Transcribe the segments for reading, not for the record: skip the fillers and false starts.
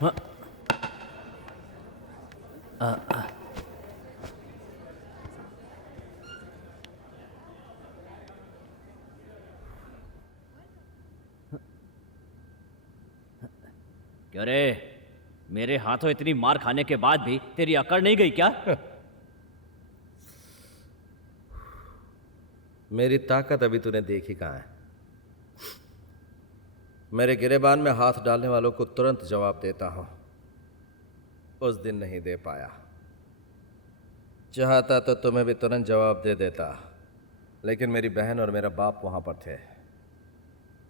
हाँ। आ, आ। क्या रे, मेरे हाथों इतनी मार खाने के बाद भी तेरी अकड़ नहीं गई क्या? मेरी ताकत अभी तूने देखी कहाँ है। मेरे गिरेबान में हाथ डालने वालों को तुरंत जवाब देता हूं। उस दिन नहीं दे पाया। चाहता तो तुम्हें भी तुरंत जवाब दे देता, लेकिन मेरी बहन और मेरा बाप वहां पर थे।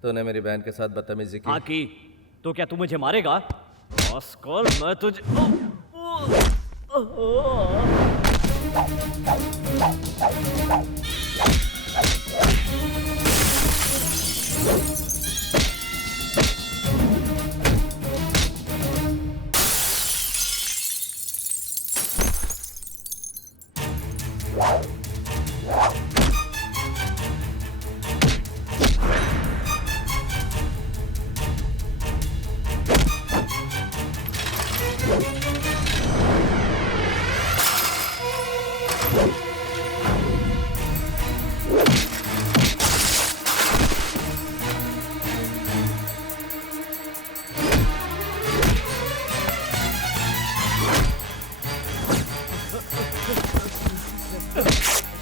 तूने मेरी बहन के साथ बदतमीजी की। हाँ की। तो क्या तू मुझे मारेगा? आजकल मैं तुझे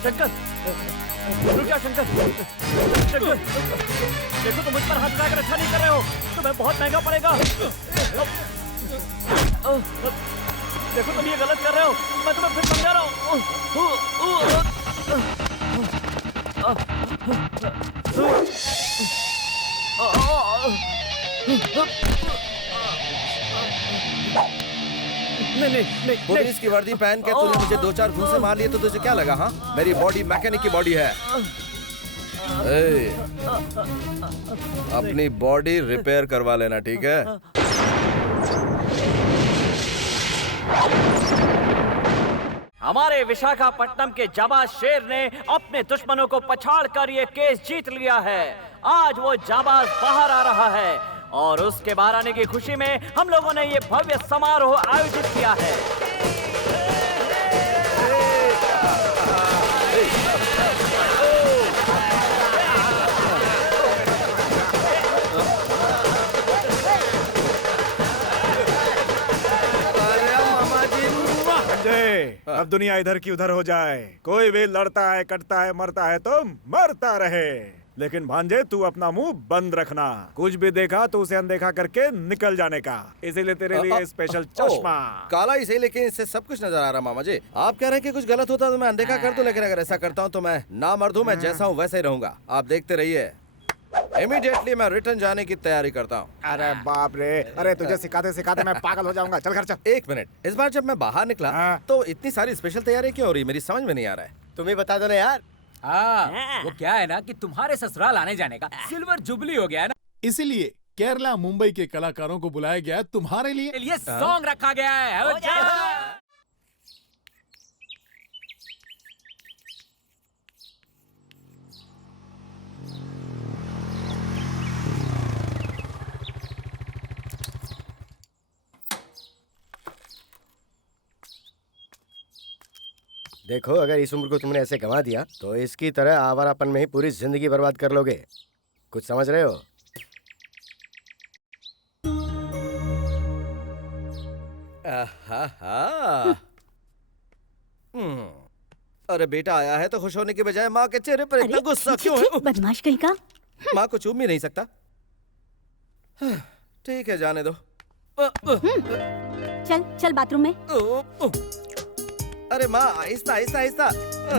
शंकर, रुक जा शंकर। शंकर, देखो तुम मुझ पर हाथ उठाकर अच्छा नहीं कर रहे हो, तुम्हें बहुत महंगा पड़ेगा। देखो तुम ये गलत कर रहे हो, मैं तुम्हें फिर समझा रहा हूँ। नहीं, पुलिस की वर्दी पहन के तूने मुझे 2-4 घूंसे मार लिए तो तुझे क्या लगा? हाँ, मेरी बॉडी मैकेनिक की बॉडी है। अपनी बॉडी रिपेयर करवा लेना, ठीक है? हमारे विशाखापट्टनम के जाबाज शेर ने अपने दुश्मनों को पछाड़ कर ये केस जीत लिया है। आज वो जाबाज बाहर आ रहा है और उसके बाहर आने की खुशी में हम लोगों ने ये भव्य समारोह आयोजित किया है। अब दुनिया इधर की उधर हो जाए, कोई भी लड़ता है, कटता है, मरता है तो मरता रहे, लेकिन भांजे तू अपना मुंह बंद रखना। कुछ भी देखा तो उसे अनदेखा करके निकल जाने का। इसीलिए तेरे लिए स्पेशल चश्मा। काला ही सही, लेकिन इससे सब कुछ नजर आ रहा। मामा जी, आप कह रहे हैं कि कुछ गलत होता तो मैं अनदेखा कर दूं, लेकिन अगर ऐसा करता हूं तो मैं ना मर्द हूं, मैं जैसा हूं वैसे ही रहूंगा। आप देखते रहिए। इमीडिएटली मैं रिटर्न जाने की तैयारी करता हूँ। अरे बाप रे, अरे तुझे सिखाते सिखाते मैं पागल हो जाऊंगा। चल घर चल। एक मिनट, इस बार जब मैं बाहर निकला तो इतनी सारी स्पेशल तैयारी क्यों हो रही? मेरी समझ में नहीं आ रहा है। तुम्हें बता दो ना यार। हाँ, वो क्या है ना कि तुम्हारे ससुराल आने जाने का सिल्वर जुबली हो गया है ना, इसीलिए केरला मुंबई के कलाकारों को बुलाया गया तुम्हारे लिए सॉन्ग रखा गया है। देखो, अगर इस उम्र को तुमने ऐसे गंवा दिया तो इसकी तरह आवारापन में ही पूरी जिंदगी बर्बाद कर लोगे। कुछ समझ रहे हो? अरे बेटा आया है तो खुश होने के बजाय माँ के चेहरे पर इतना गुस्सा क्यों है? बदमाश कहीं का। माँ को चूम भी नहीं सकता। ठीक है, जाने दो। चल चल बाथरूम में। अरे माँ, आहिस्ता आहिस्ता आहिस्ता।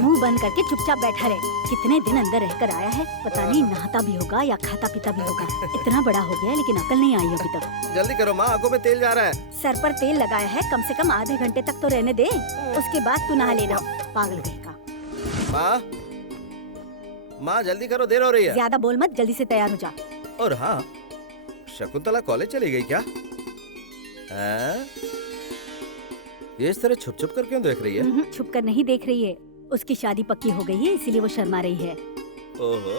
मुंह बंद करके चुपचाप बैठा रहे। कितने दिन अंदर रहकर आया है, पता नहीं नहाता भी होगा या खाता पीता भी होगा। इतना बड़ा हो गया लेकिन अकल नहीं आई अभी तक। जल्दी करो माँ, आंखों में तेल जा रहा है। सर पर तेल लगाया है, कम से कम आधे घंटे तक तो रहने दे, उसके बाद तू नहा लेना। पागल कहेगा। माँ, माँ जल्दी करो, देर हो रही है। ज्यादा बोल मत, जल्दी से तैयार हो जा। और हाँ, शकुंतला कॉलेज चली गई क्या? ये इस तरह छुप छुप कर क्यों देख रही है? छुप कर नहीं देख रही है, उसकी शादी पक्की हो गई है इसीलिए वो शर्मा रही है। ओहो,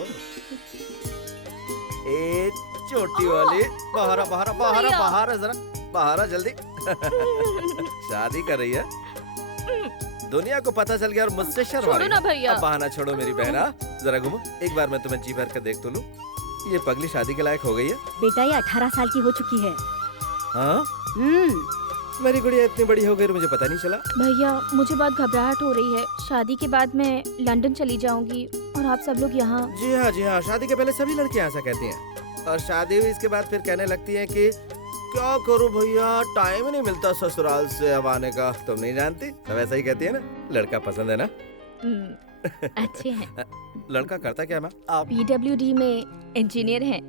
ए छोटी वाली, बाहर बाहर बाहर बाहर जरा। बाहर आ जल्दी। शादी कर रही है, दुनिया को पता चल गया और मुझसे शर्मा रही है। ना भैया। अब बहाना छोड़ो मेरी बहना, जरा घूमो। एक बार मैं तुम्हें जी भर कर देख तो लूं। ये पगली शादी के लायक हो गई है। बेटा ये 18 साल की हो चुकी है। हाँ, मेरी गुड़िया इतनी बड़ी हो गई और मुझे पता नहीं चला। भैया मुझे बहुत घबराहट हो रही है। शादी के बाद मैं लंदन चली जाऊंगी और आप सब लोग यहाँ। जी हाँ जी हाँ, शादी के पहले सभी लड़कियां ऐसा कहती हैं और शादी हुई इसके बाद फिर कहने लगती हैं कि क्या करूं भैया, टाइम ही नहीं मिलता ससुराल से अब आने का। तुम नहीं जानती, सब ऐसा ही कहती है ना। लड़का पसंद है ना? अच्छे हैं। लड़का करता क्या मैम? आप PWD में इंजीनियर हैं।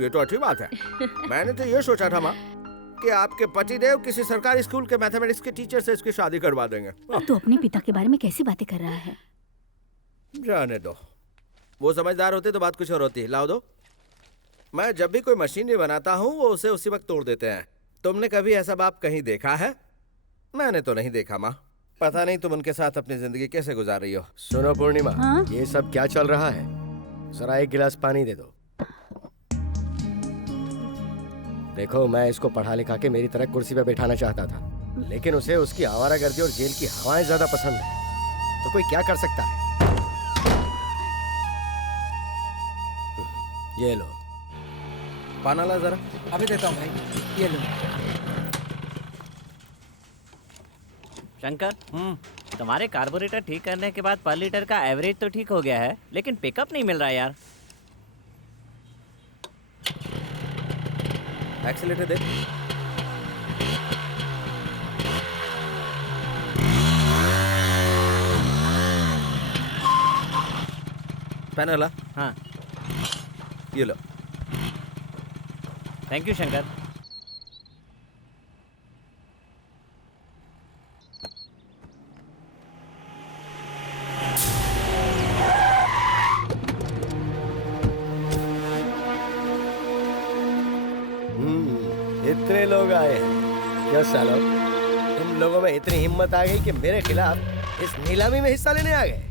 ये तो अच्छी बात है। मैंने तो ये सोचा था माँ कि आपके पतिदेव किसी सरकारी स्कूल के मैथमेटिक्स के टीचर से इसकी शादी करवा देंगे। तू अपने पिता के बारे में कैसी बातें कर रहा है? जाने दो, वो समझदार होते तो बात कुछ और होती। लाओ दो। मैं जब भी कोई मशीनरी बनाता हूँ वो उसे उसी वक्त तोड़ देते हैं। तुमने कभी ऐसा बाप कहीं देखा है? मैंने तो नहीं देखा माँ। पता नहीं तुम उनके साथ अपनी जिंदगी कैसे गुजार रही हो। सुनो पूर्णिमा, हाँ? ये सब क्या चल रहा है? जरा एक गिलास पानी दे दो। देखो, मैं इसको पढ़ा लिखा के मेरी तरह कुर्सी पे बैठाना चाहता था, लेकिन उसे उसकी आवारागर्दी और जेल की हवाएं ज्यादा पसंद है। तो कोई क्या कर सकता है? ये लो। पाना ला जरा। अभी देता हूँ भाई, ये लो। शंकर, तुम्हारे कार्बोरेटर ठीक करने के बाद पर लीटर का एवरेज तो ठीक हो गया है, लेकिन पिकअप नहीं मिल रहा यार। एक्सीलेटर दे। पैनल ला। हाँ, ये लो। Thank you Shankar. इतने लोग आए हैं। क्या सालो, तुम लोगों में इतनी हिम्मत आ गई कि मेरे खिलाफ इस नीलामी में हिस्सा लेने आ गए?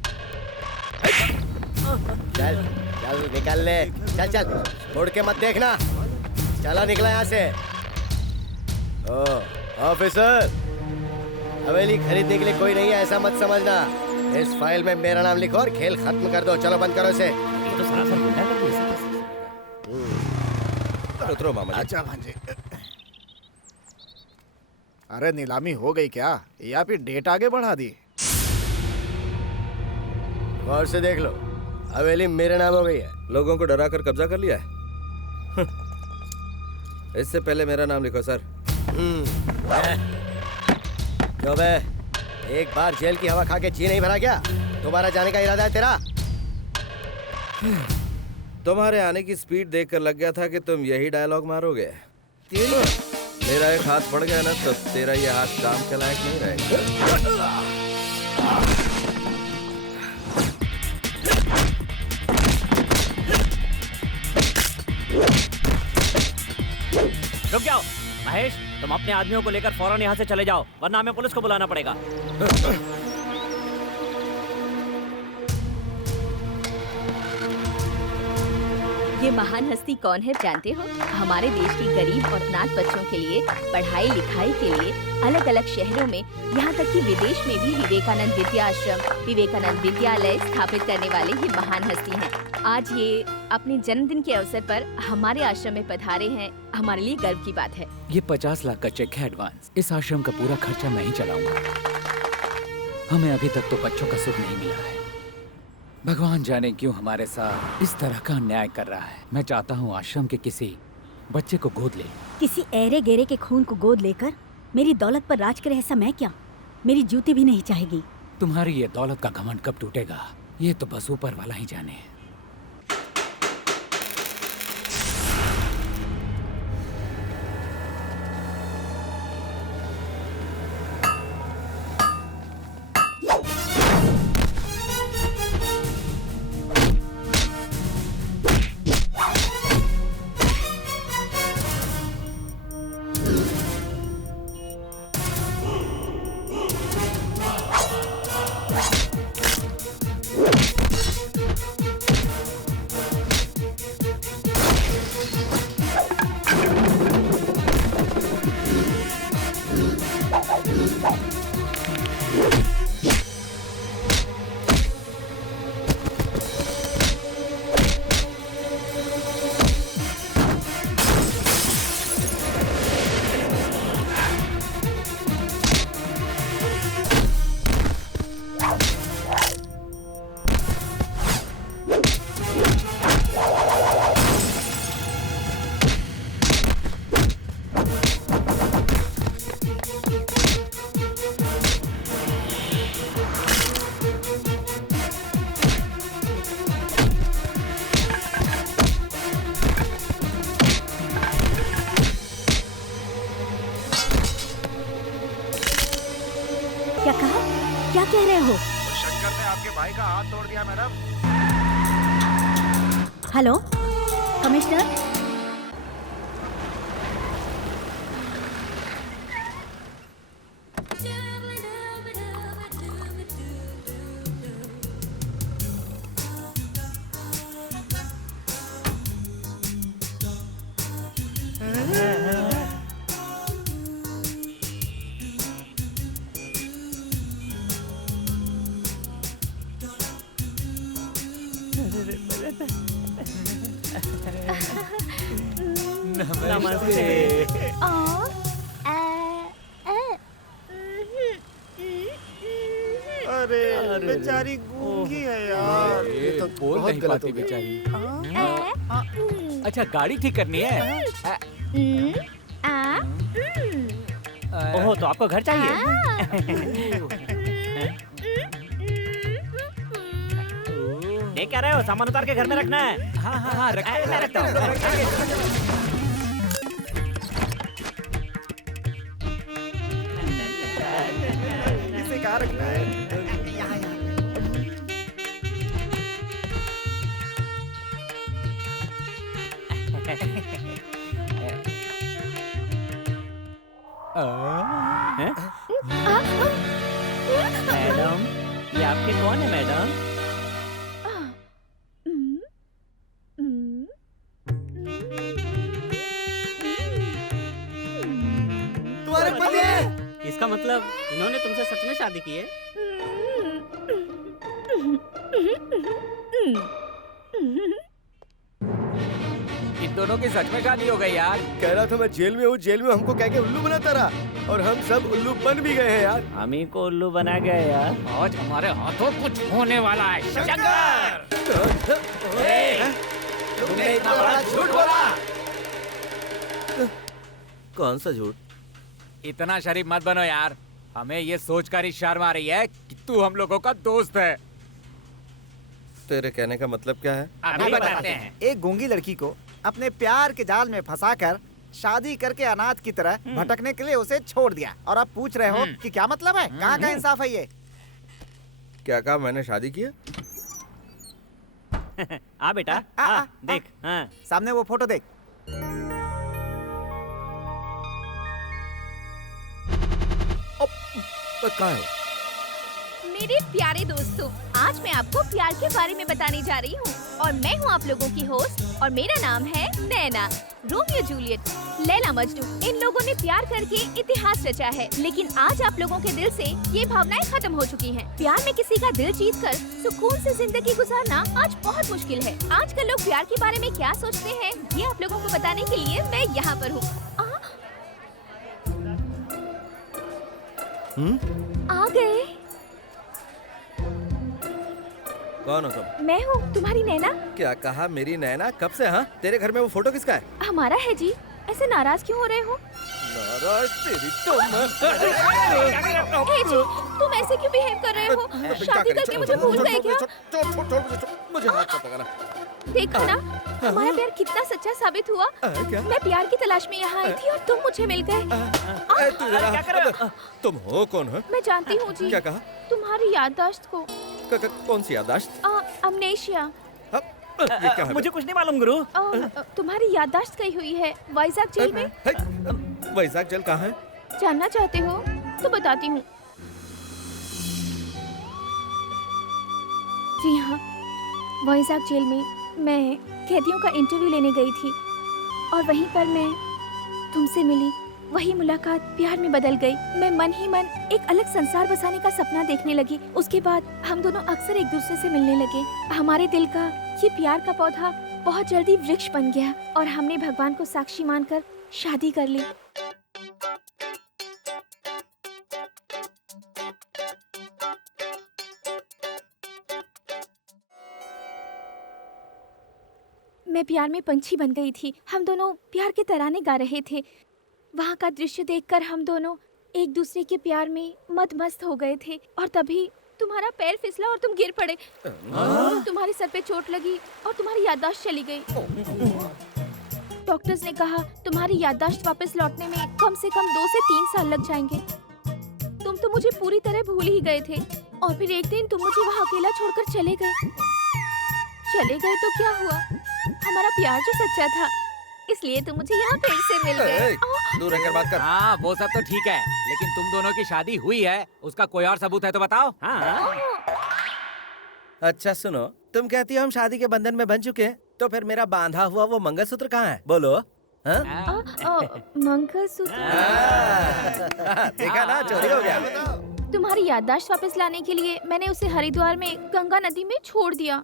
चल चल निकल ले, चल चल, मुड़ के मत देखना। चला निकला यहाँ से। ओ ऑफिसर, हवेली खरीदने के लिए कोई नहीं है ऐसा मत समझना। इस फाइल में मेरा नाम लिखो और खेल खत्म कर दो। चलो बंद करो इसे। ये तो सरासर गुंडा कर दिया। उतरो मामा जी। अच्छा भांजे, अरे नीलामी हो गई क्या या फिर डेट आगे बढ़ा दी? गौर से देख लो, हवेली मेरे नाम हो गई है। लोगों को डरा कर कब्जा कर लिया है। इससे पहले मेरा नाम लिखो सर। क्यों बे, एक बार जेल की हवा खा के जी नहीं भरा क्या? दोबारा जाने का इरादा है तेरा? तुम्हारे आने की स्पीड देखकर लग गया था कि तुम यही डायलॉग मारोगे। मेरा एक हाथ पड़ गया ना तो तेरा ये हाथ काम के लायक नहीं रहेगा। रुक जाओ महेश, तुम अपने आदमियों को लेकर फौरन यहाँ से चले जाओ, वरना हमें पुलिस को बुलाना पड़ेगा। ये महान हस्ती कौन है जानते हो? हमारे देश के गरीब और अनाथ बच्चों के लिए पढ़ाई लिखाई के लिए अलग अलग शहरों में, यहाँ तक कि विदेश में भी विवेकानंद विद्या आश्रम, विवेकानंद विद्यालय स्थापित करने वाले ये महान हस्ती हैं। आज ये अपने जन्मदिन के अवसर पर हमारे आश्रम में पधारे हैं, हमारे लिए गर्व की बात है। ये 50 लाख का चेक है एडवांस। इस आश्रम का पूरा खर्चा मैं ही चलाऊंगा। हमें अभी तक तो बच्चों का सुख नहीं मिला है। भगवान जाने क्यों हमारे साथ इस तरह का अन्याय कर रहा है। मैं चाहता हूँ आश्रम के किसी बच्चे को गोद ले। किसी ऐरे गेरे के खून को गोद लेकर मेरी दौलत पर राज करे ऐसा मैं क्या? मेरी जूती भी नहीं चाहेगी। तुम्हारी ये दौलत का घमंड कब टूटेगा, ये तो बस ऊपर वाला ही जाने। आपके भाई का हाथ तोड़ दिया मैडम। Hello commissioner. नमस्ते। अरे बेचारी गूंगी है यार। ये तो बोल नहीं पाती बेचारी। अच्छा गाड़ी ठीक करनी है। ओह, तो आपको घर चाहिए? ये क्या रहे हो? सामान उतार के घर में रखना है। हाँ हाँ हाँ मैं रखता हूँ। इसे कहाँ रखना है? मैडम, ये आपके कौन है मैडम? तुम्हारे पति है? इसका मतलब इन्होंने तुमसे सच में शादी की है? इन दोनों की सच में शादी हो गई यार। कह रहा था मैं जेल में हूँ, जेल में हमको कह के उल्लू बनाता रहा और हम सब उल्लू बन भी गए हैं यार। हम ही को उल्लू बना गए यार। आज हमारे हाथों कुछ होने वाला है। शंकर! तुमने इतना बड़ा झूठ बोला। कौन सा झूठ? इतना शरीफ मत बनो यार। हमें ये सोचकर ही शर्म आ रही है कि तू हम लोगों का दोस्त है। तेरे कहने का मतलब क्या है? अभी बताते हैं। एक गूंगी लड़की को अपने प्यार के जाल में फंसाकर शादी करके अनाथ की तरह भटकने के लिए उसे छोड़ दिया और अब पूछ रहे हो कि क्या मतलब है? कहाँ का इंसाफ है ये? क्या कहा मैंने शादी किया? आ बेटा, आ, देख। हाँ। सामने वो फोटो देख। कहाँ है? मेरे प्यारे दोस्तों, आज मैं आपको प्यार के बारे में बताने जा रही हूँ और मैं हूँ आप लोगों की होस्ट और मेरा नाम है नैना। रोमियो जूलियट, लैला मजनू, इन लोगों ने प्यार करके इतिहास रचा है, लेकिन आज आप लोगों के दिल से ये भावनाएं खत्म हो चुकी हैं। प्यार में किसी का दिल जीतकर सुकून से जिंदगी गुजारना आज बहुत मुश्किल है। आजकल लोग प्यार के बारे में क्या सोचते हैं, ये आप लोगों को बताने के लिए मैं यहाँ पर हूँ। आ गए। कौन हो तुम? मैं हूँ तुम्हारी नैना। क्या कहा मेरी नैना? कब से? हाँ, तेरे घर में वो फोटो किसका है? हमारा है जी। ऐसे नाराज क्यों हो रहे हो? नाराज तेरी तो मैं। ए जी, तुम ऐसे क्यों बिहेव कर रहे हो? शादी करके मुझे भूल गए क्या? मुझे हाथ मत लगाना। देखो ना, हमारा प्यार कितना सच्चा साबित हुआ। क्या? मैं प्यार की तलाश में यहाँ आई थी और तुम मुझे मिल गए। क्या कर रहे हो? तुम हो कौन हो? मैं जानती हूँ जी। क्या कहा? तुम्हारी याददाश्त को। कौन सी याददाश्त? अमनेशिया। ये क्या है? मुझे कुछ नहीं मालूम गुरु। तुम्हारी याददाश्त गई हुई है वाइजाग जेल में। वैजाग जेल कहाँ है? जानना चाहते हो तो बताती हूँ। जी हाँ, वाइजाग जेल में मैं कैदियों का इंटरव्यू लेने गई थी और वहीं पर मैं तुमसे मिली। वही मुलाकात प्यार में बदल गई। मैं मन ही मन एक अलग संसार बसाने का सपना देखने लगी। उसके बाद हम दोनों अक्सर एक दूसरे से मिलने लगे। हमारे दिल का ये प्यार का पौधा बहुत जल्दी वृक्ष बन गया और हमने भगवान को साक्षी मानकर शादी कर ली। मैं प्यार में पंछी बन गई थी। हम दोनों प्यार के तराने गा रहे थे। वहाँ का दृश्य देखकर हम दोनों एक दूसरे के प्यार में मदमस्त हो गए थे और तभी तुम्हारा पैर फिसला और तुम गिर पड़े। तुम्हारे सर पे चोट लगी और तुम्हारी याददाश्त चली गई। डॉक्टर्स ने कहा तुम्हारी याददाश्त वापस लौटने में कम से कम 2 से 3 साल लग जाएंगे। तुम तो मुझे पूरी तरह भूल ही गए थे। और फिर एक दिन तुम मुझे वहाँ अकेला छोड़कर चले गए। चले गए तो क्या हुआ? हमारा प्यार जो सच्चा था, इसलिए तुम मुझे यहाँ फिर से मिल गए। दूर रहकर बात कर। हाँ वो सब तो ठीक है, लेकिन तुम दोनों की शादी हुई है, उसका कोई और सबूत है तो बताओ। हाँ अच्छा सुनो, तुम कहती हो हम शादी के बंधन में बन चुके हैं, तो फिर मेरा बांधा हुआ वो मंगलसूत्र कहाँ है? बोलो। हाँ? मंगलसूत्र देखा ना, चोरी हो गया। तुम्हारी याददाश्त वापस लाने के लिए मैंने उसे हरिद्वार में गंगा नदी में छोड़ दिया।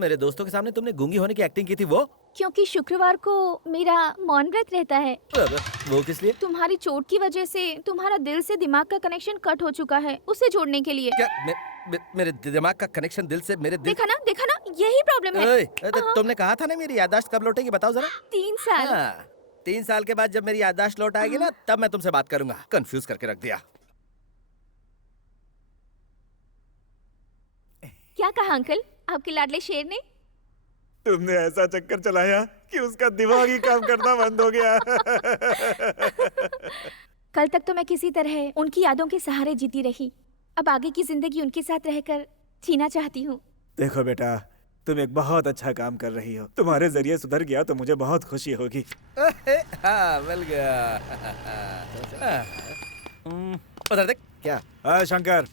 मेरे दोस्तों के सामने तुमने गूंगी होने की एक्टिंग की थी वो? क्योंकि शुक्रवार को मेरा मौन व्रत रहता है। वो किस लिए? तुम्हारी चोट की वजह से तुम्हारा दिल से दिमाग का कनेक्शन कट हो चुका है, उसे जोड़ने के लिए। क्या मेरे दिमाग का कनेक्शन दिल से मेरे दिल... देखा ना यही प्रॉब्लम है। तुमने कहा था ना मेरी याददाश्त कब लौटेगी, बताओ जरा। 3 साल। 3 साल के बाद जब मेरी याददाश्त लौट आएगी ना, तब मैं तुमसे बात करूंगा। कंफ्यूज करके रख दिया। क्या कहा अंकल आपके लाडले शेर ने? तुमने ऐसा चक्कर चलाया कि उसका दिमाग ही काम करना बंद हो गया। कल तक तो मैं किसी तरह उनकी यादों के सहारे जीती रही, अब आगे की जिंदगी उनके साथ रहकर जीना चाहती हूँ। देखो बेटा, तुम एक बहुत अच्छा काम कर रही हो। तुम्हारे जरिए सुधर गया तो मुझे बहुत खुशी होगी। हाँ, मिल गया। उधर देख। क्या? शंकर,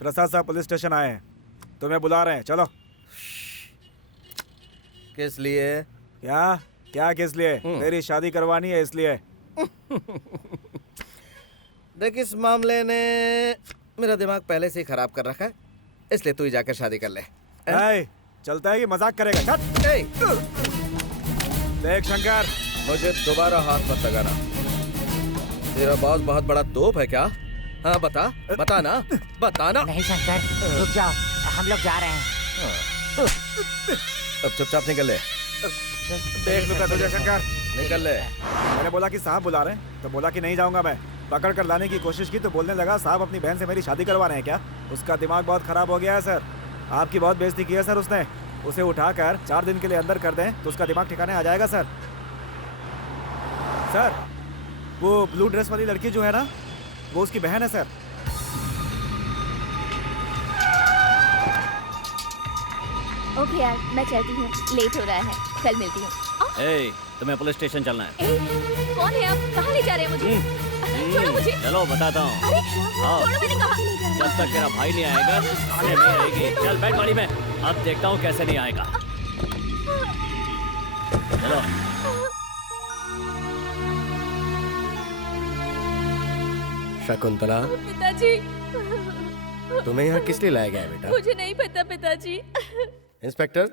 प्रसाद साहब पुलिस स्टेशन आए हैं, तुम्हें बुला रहे हैं, चलो। किस लिए? क्या किस लिए? तेरी शादी करवानी है इसलिए। देख, इस मामले ने मेरा दिमाग पहले से ही खराब कर रखा है, इसलिए तू ही जाकर शादी कर ले। चलता है कि मजाक करेगा? देख शंकर, मुझे दोबारा हाथ मत लगाना। तेरा बॉस बहुत बड़ा तोप है क्या? हाँ बता ना। नहीं शंकर, रुक जाओ, हम लोग जा रहे हैं। अब चुपचाप निकल ले। देख लूंगा तुझे शंकर, निकल ले। मैंने बोला कि साहब बुला रहे हैं तो बोला कि नहीं जाऊंगा मैं। पकड़ कर लाने की कोशिश की तो बोलने लगा साहब अपनी बहन से मेरी शादी करवा रहे हैं क्या? उसका दिमाग बहुत खराब हो गया है सर। आपकी बहुत बेइज्जती की है सर उसने। उसे उठाकर 4 दिन के लिए अंदर कर दें तो उसका दिमाग ठिकाने आ जाएगा सर। सर, वो ब्लू ड्रेस वाली लड़की जो है ना, वो उसकी बहन है सर। ओके यार, मैं चलती हूँ, लेट हो रहा है, कल मिलती हूँ। तुम्हें पुलिस स्टेशन चलना है। कौन है आप? कहाँ ले जा रहे हैं मुझे? छोड़ो मुझे। चलो बताता हूँ। अरे छोड़ो, मैंने कहा। जब तक तेरा भाई नहीं आएगा थाने में रहेगी। चल बैठ गाड़ी में, अब देखता हूँ कैसे नहीं आएगा। चलो। शकुंतला, पिताजी, तुम्हें यहाँ किस लिए लाया गया है बेटा? मुझे नहीं पता पिताजी। इंस्पेक्टर,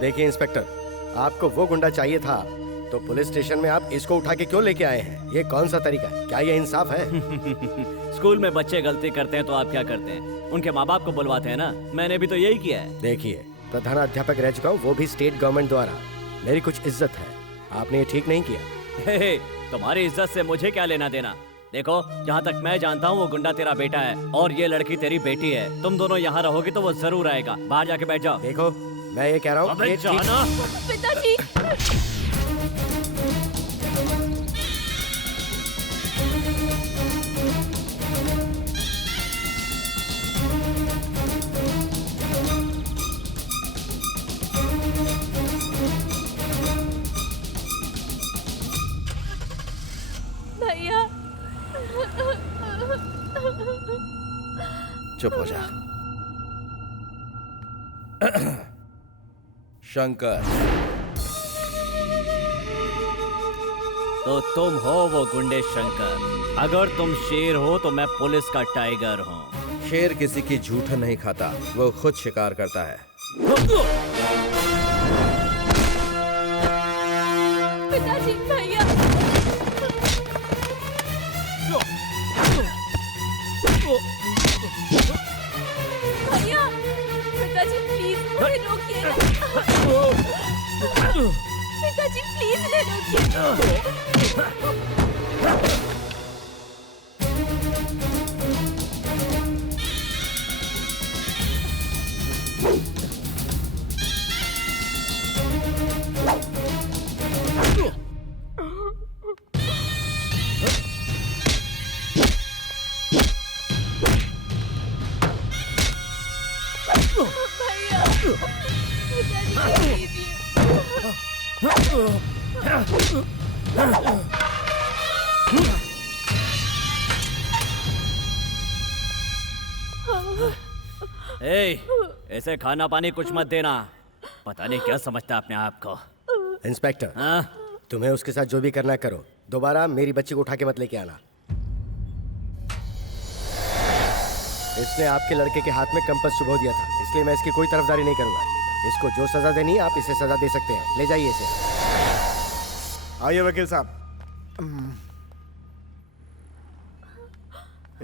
देखिए इंस्पेक्टर, आपको वो गुंडा चाहिए था तो पुलिस स्टेशन में आप इसको उठा के क्यों लेके आए हैं? ये कौन सा तरीका है? क्या ये इंसाफ है? स्कूल में बच्चे गलती करते हैं तो आप क्या करते हैं? उनके माँ बाप को बुलवाते हैं ना। मैंने भी तो यही किया है। देखिए, प्रधानाध्यापक रह चुका हूँ, वो भी स्टेट गवर्नमेंट द्वारा। मेरी कुछ इज्जत है, आपने ये ठीक नहीं किया। तुम्हारी इज्जत से मुझे क्या लेना देना? देखो, जहाँ तक मैं जानता हूँ वो गुंडा तेरा बेटा है और ये लड़की तेरी बेटी है। तुम दोनों यहाँ रहोगे तो वो जरूर आएगा। बाहर जाके बैठ जाओ। देखो, मैं ये कह रहा हूँ, पिताजी। भैया, चुप हो जा। शंकर, तो तुम हो वो गुंडे शंकर। अगर तुम शेर हो तो मैं पुलिस का टाइगर हूँ। शेर किसी की झूठ नहीं खाता, वो खुद शिकार करता है। पिताजी, भैया। भैया, पिताजी प्लीज मुझे रोकिए। पिताजी प्लीज इन्हें रोकिए। ए, ऐसे खाना पानी कुछ मत देना। पता नहीं क्या समझता है अपने आप को। इंस्पेक्टर, हाँ? तुम्हें उसके साथ जो भी करना है करो, दोबारा मेरी बच्ची को उठा के मत लेके आना। इसने आपके लड़के के हाथ में कंपास चुभो दिया था, इसलिए मैं इसकी कोई तरफदारी नहीं करूंगा। इसको जो सजा देनी है आप इसे सजा दे सकते हैं। ले जाइए इसे। आइए वकील साहब।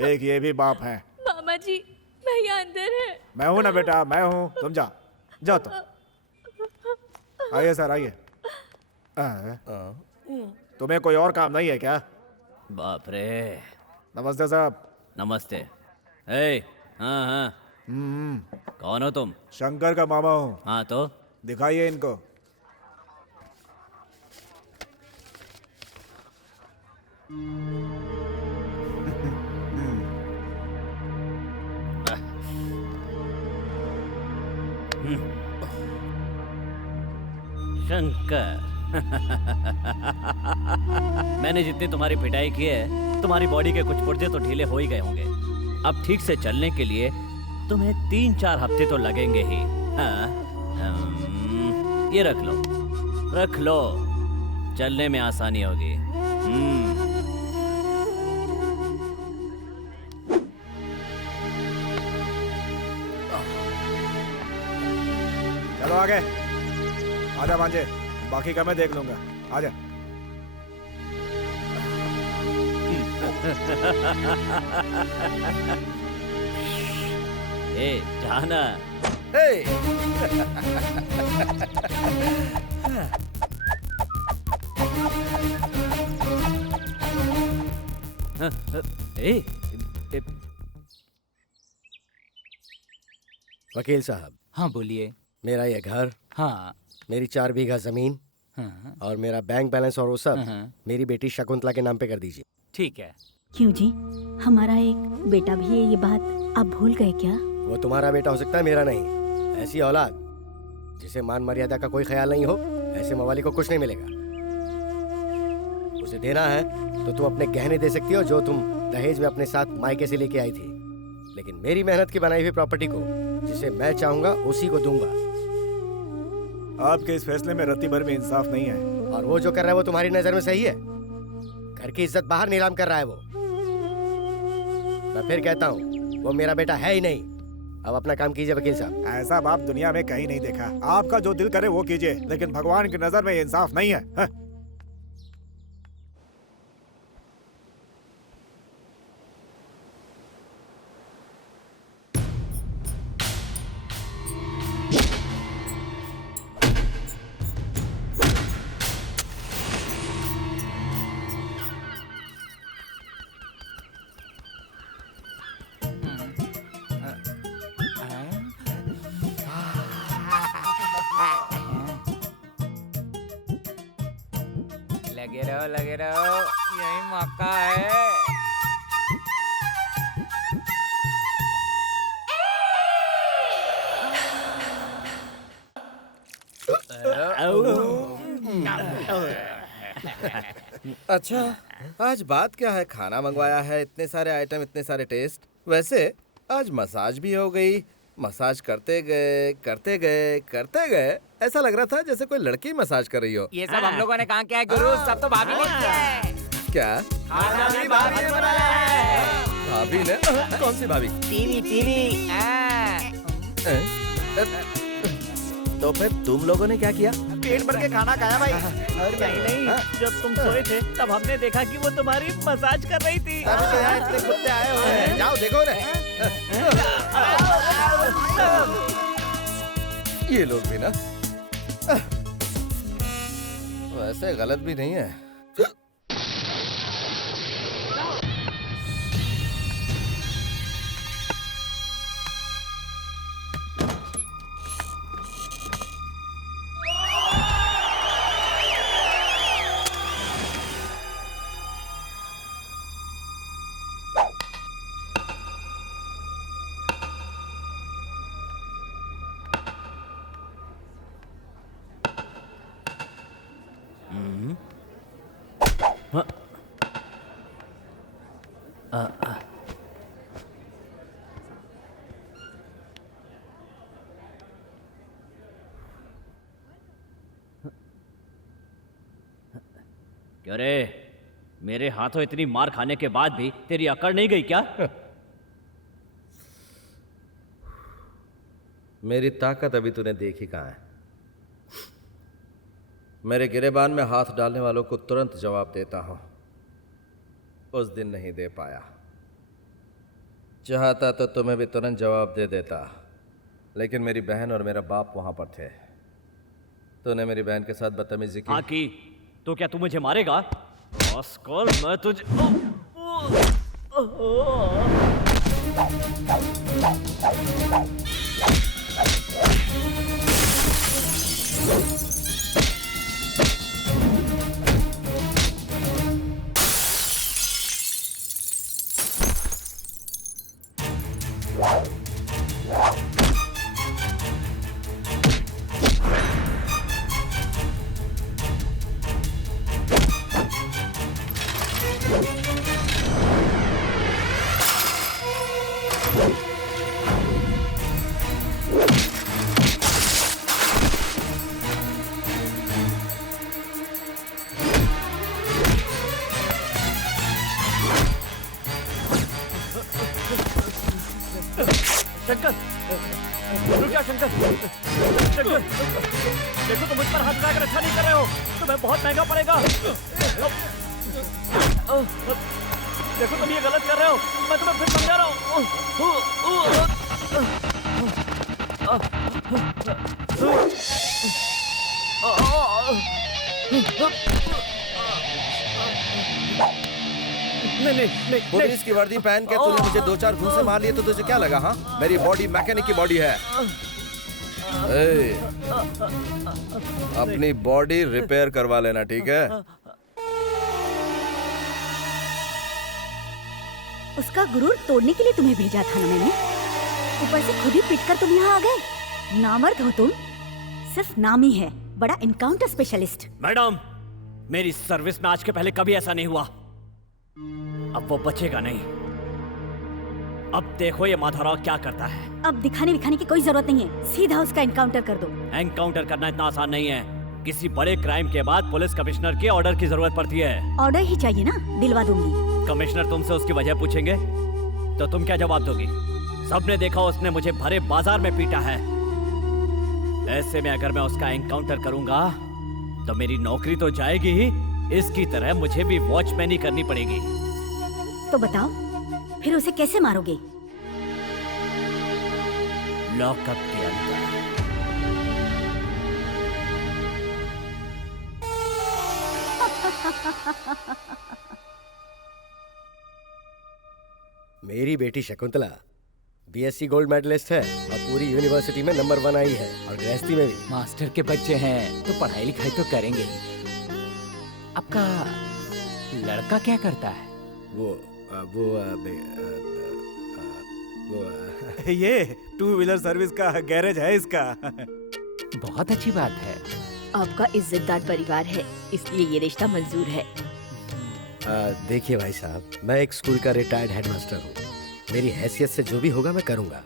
एक ये भी बाप है। मामा जी, भैया अंदर है। मैं हूं ना बेटा, मैं हूं। तुम जाओ तुम। आइए सर, आइए। तुम्हें कोई और काम नहीं है क्या? बाप रे। नमस्ते साहब। नमस्ते। ए, हाँ हाँ, कौन हो तुम? शंकर का मामा हूँ। हाँ तो दिखाइए इनको। शंकर। मैंने जितनी तुम्हारी पिटाई की है, तुम्हारी बॉडी के कुछ पुर्जे तो ढीले हो ही गए होंगे। अब ठीक से चलने के लिए तुम्हें 3-4 हफ्ते तो लगेंगे ही। हाँ, ये रख लो, चलने में आसानी होगी। चलो आगे। आजा भांजे, बाकी का मैं देख लूंगा। आजा। ए, जाना। वकील साहब। हाँ बोलिए। मेरा ये घर, हाँ, मेरी 4 बीघा जमीन, हाँ, और मेरा बैंक बैलेंस और वो सब हाँ। मेरी बेटी शकुंतला के नाम पे कर दीजिए। ठीक है। क्यों जी, हमारा एक बेटा भी है, ये बात आप भूल गए क्या? वो तुम्हारा बेटा हो सकता है, मेरा नहीं। ऐसी औलाद जिसे मान मर्यादा का कोई ख्याल नहीं हो, ऐसे मवाली को कुछ नहीं मिलेगा। उसे देना है तो तुम अपने गहने दे सकती हो, जो तुम दहेज में अपने साथ मायके से लेके आई थी। लेकिन मेरी मेहनत की बनाई हुई प्रॉपर्टी को जिसे मैं चाहूंगा उसी को दूंगा। आपके इस फैसले में रत्ती भर भी इंसाफ नहीं है। और वो जो कर रहा है वो तुम्हारी नजर में सही है? घर की इज्जत बाहर नीलाम कर रहा है वो। मैं फिर कहता हूँ, वो मेरा बेटा है ही नहीं। अब अपना काम कीजिए वकील साहब। ऐसा बाप दुनिया में कहीं नहीं देखा। आपका जो दिल करे वो कीजिए, लेकिन भगवान की नजर में ये इंसाफ नहीं है। हाँ? लगे रहो, यही मौका है। अच्छा, आज बात क्या है? खाना मंगवाया है, इतने सारे आइटम, इतने सारे टेस्ट। वैसे आज मसाज भी हो गई। मसाज करते गए ऐसा लग रहा था जैसे कोई लड़की मसाज कर रही हो। ये सब हम लोगों ने कहा क्या है गुरु? सब तो भाभी ने किया है। क्या? खाना भी भाभी ने बनाया है। भाभी ने? कौन सी भाभी? टीवी। तो फिर तुम लोगों ने क्या किया? पेट भर के खाना खाया भाई। और नहीं, जब तुम सोए थे तब हमने देखा कि वो तुम्हारी मसाज कर रही थी। तभी तो यहाँ इतने कुत्ते आए हुए हैं। जाओ देखो ना। ये लोग भी ना वैसे गलत भी नहीं है। क्यों रे, मेरे हाथों इतनी मार खाने के बाद भी तेरी अकड़ नहीं गई क्या? मेरी ताकत अभी तूने देखी कहाँ है। मेरे गिरेबान में हाथ डालने वालों को तुरंत जवाब देता हूं। उस दिन नहीं दे पाया। चाहता तो तुम्हें भी तुरंत जवाब दे देता, लेकिन मेरी बहन और मेरा बाप वहां पर थे। तूने मेरी बहन के साथ बदतमीजी की। हाँ की। तो क्या तू मुझे मारेगा? रास्कल, मैं तुझे शंकर, रुक जा शंकर। शंकर, देखो तुम मुझ पर हाथ उठाकर अच्छा नहीं कर रहे हो, तुम्हें बहुत महंगा पड़ेगा। देखो तुम ये गलत कर रहे हो, मैं तुम्हें फिर समझा रहा नहीं। पुलिस की वर्दी पहन के तूने मुझे 2-4 घूंसे मार लिए तो तुझे क्या लगा? हाँ, मेरी बॉडी मैकेनिक की बॉडी है। अपनी बॉडी रिपेयर करवा लेना, ठीक है? उसका गुरूर तोड़ने के लिए तुम्हें भेजा था ना मैंने। ऊपर से खुद ही पिटकर तुम यहाँ आ गए। नामर्द हो तुम, सिर्फ नाम ही है बड़ा इनकाउंटर स्पेशलिस्ट। मैडम, मेरी सर्विस में आज के पहले कभी ऐसा नहीं हुआ। अब वो बचेगा नहीं। अब देखो ये माधवराव क्या करता है। अब दिखाने विखाने की कोई जरूरत नहीं है, सीधा उसका एनकाउंटर कर दो। एनकाउंटर करना इतना आसान नहीं है। किसी बड़े क्राइम के बाद पुलिस कमिश्नर के ऑर्डर की जरूरत पड़ती है। ऑर्डर ही चाहिए ना, दिलवा दूंगी। कमिश्नर तुमसे उसकी वजह पूछेंगे तो तुम क्या जवाब दोगी? सबने देखा उसने मुझे भरे बाजार में पीटा है। ऐसे में अगर मैं उसका एनकाउंटर करूंगा तो मेरी नौकरी तो जाएगी ही, इसकी तरह मुझे भी वॉचमैनी करनी पड़ेगी। तो बताओ फिर उसे कैसे मारोगे? लॉकअप के अंदर। मेरी बेटी शकुंतला बीएससी गोल्ड मेडलिस्ट है और पूरी यूनिवर्सिटी में नंबर 1 आई है, और गृहस्थी में भी। मास्टर के बच्चे हैं तो पढ़ाई लिखाई तो करेंगे ही। आपका लड़का क्या करता है? ये 2 व्हीलर सर्विस का गैरेज है इसका। बहुत अच्छी बात है। आपका इज्जतदार परिवार है, इसलिए ये रिश्ता मंजूर है। देखिए भाई साहब, मैं एक स्कूल का रिटायर्ड हेडमास्टर हूँ। मेरी हैसियत से जो भी होगा मैं करूँगा।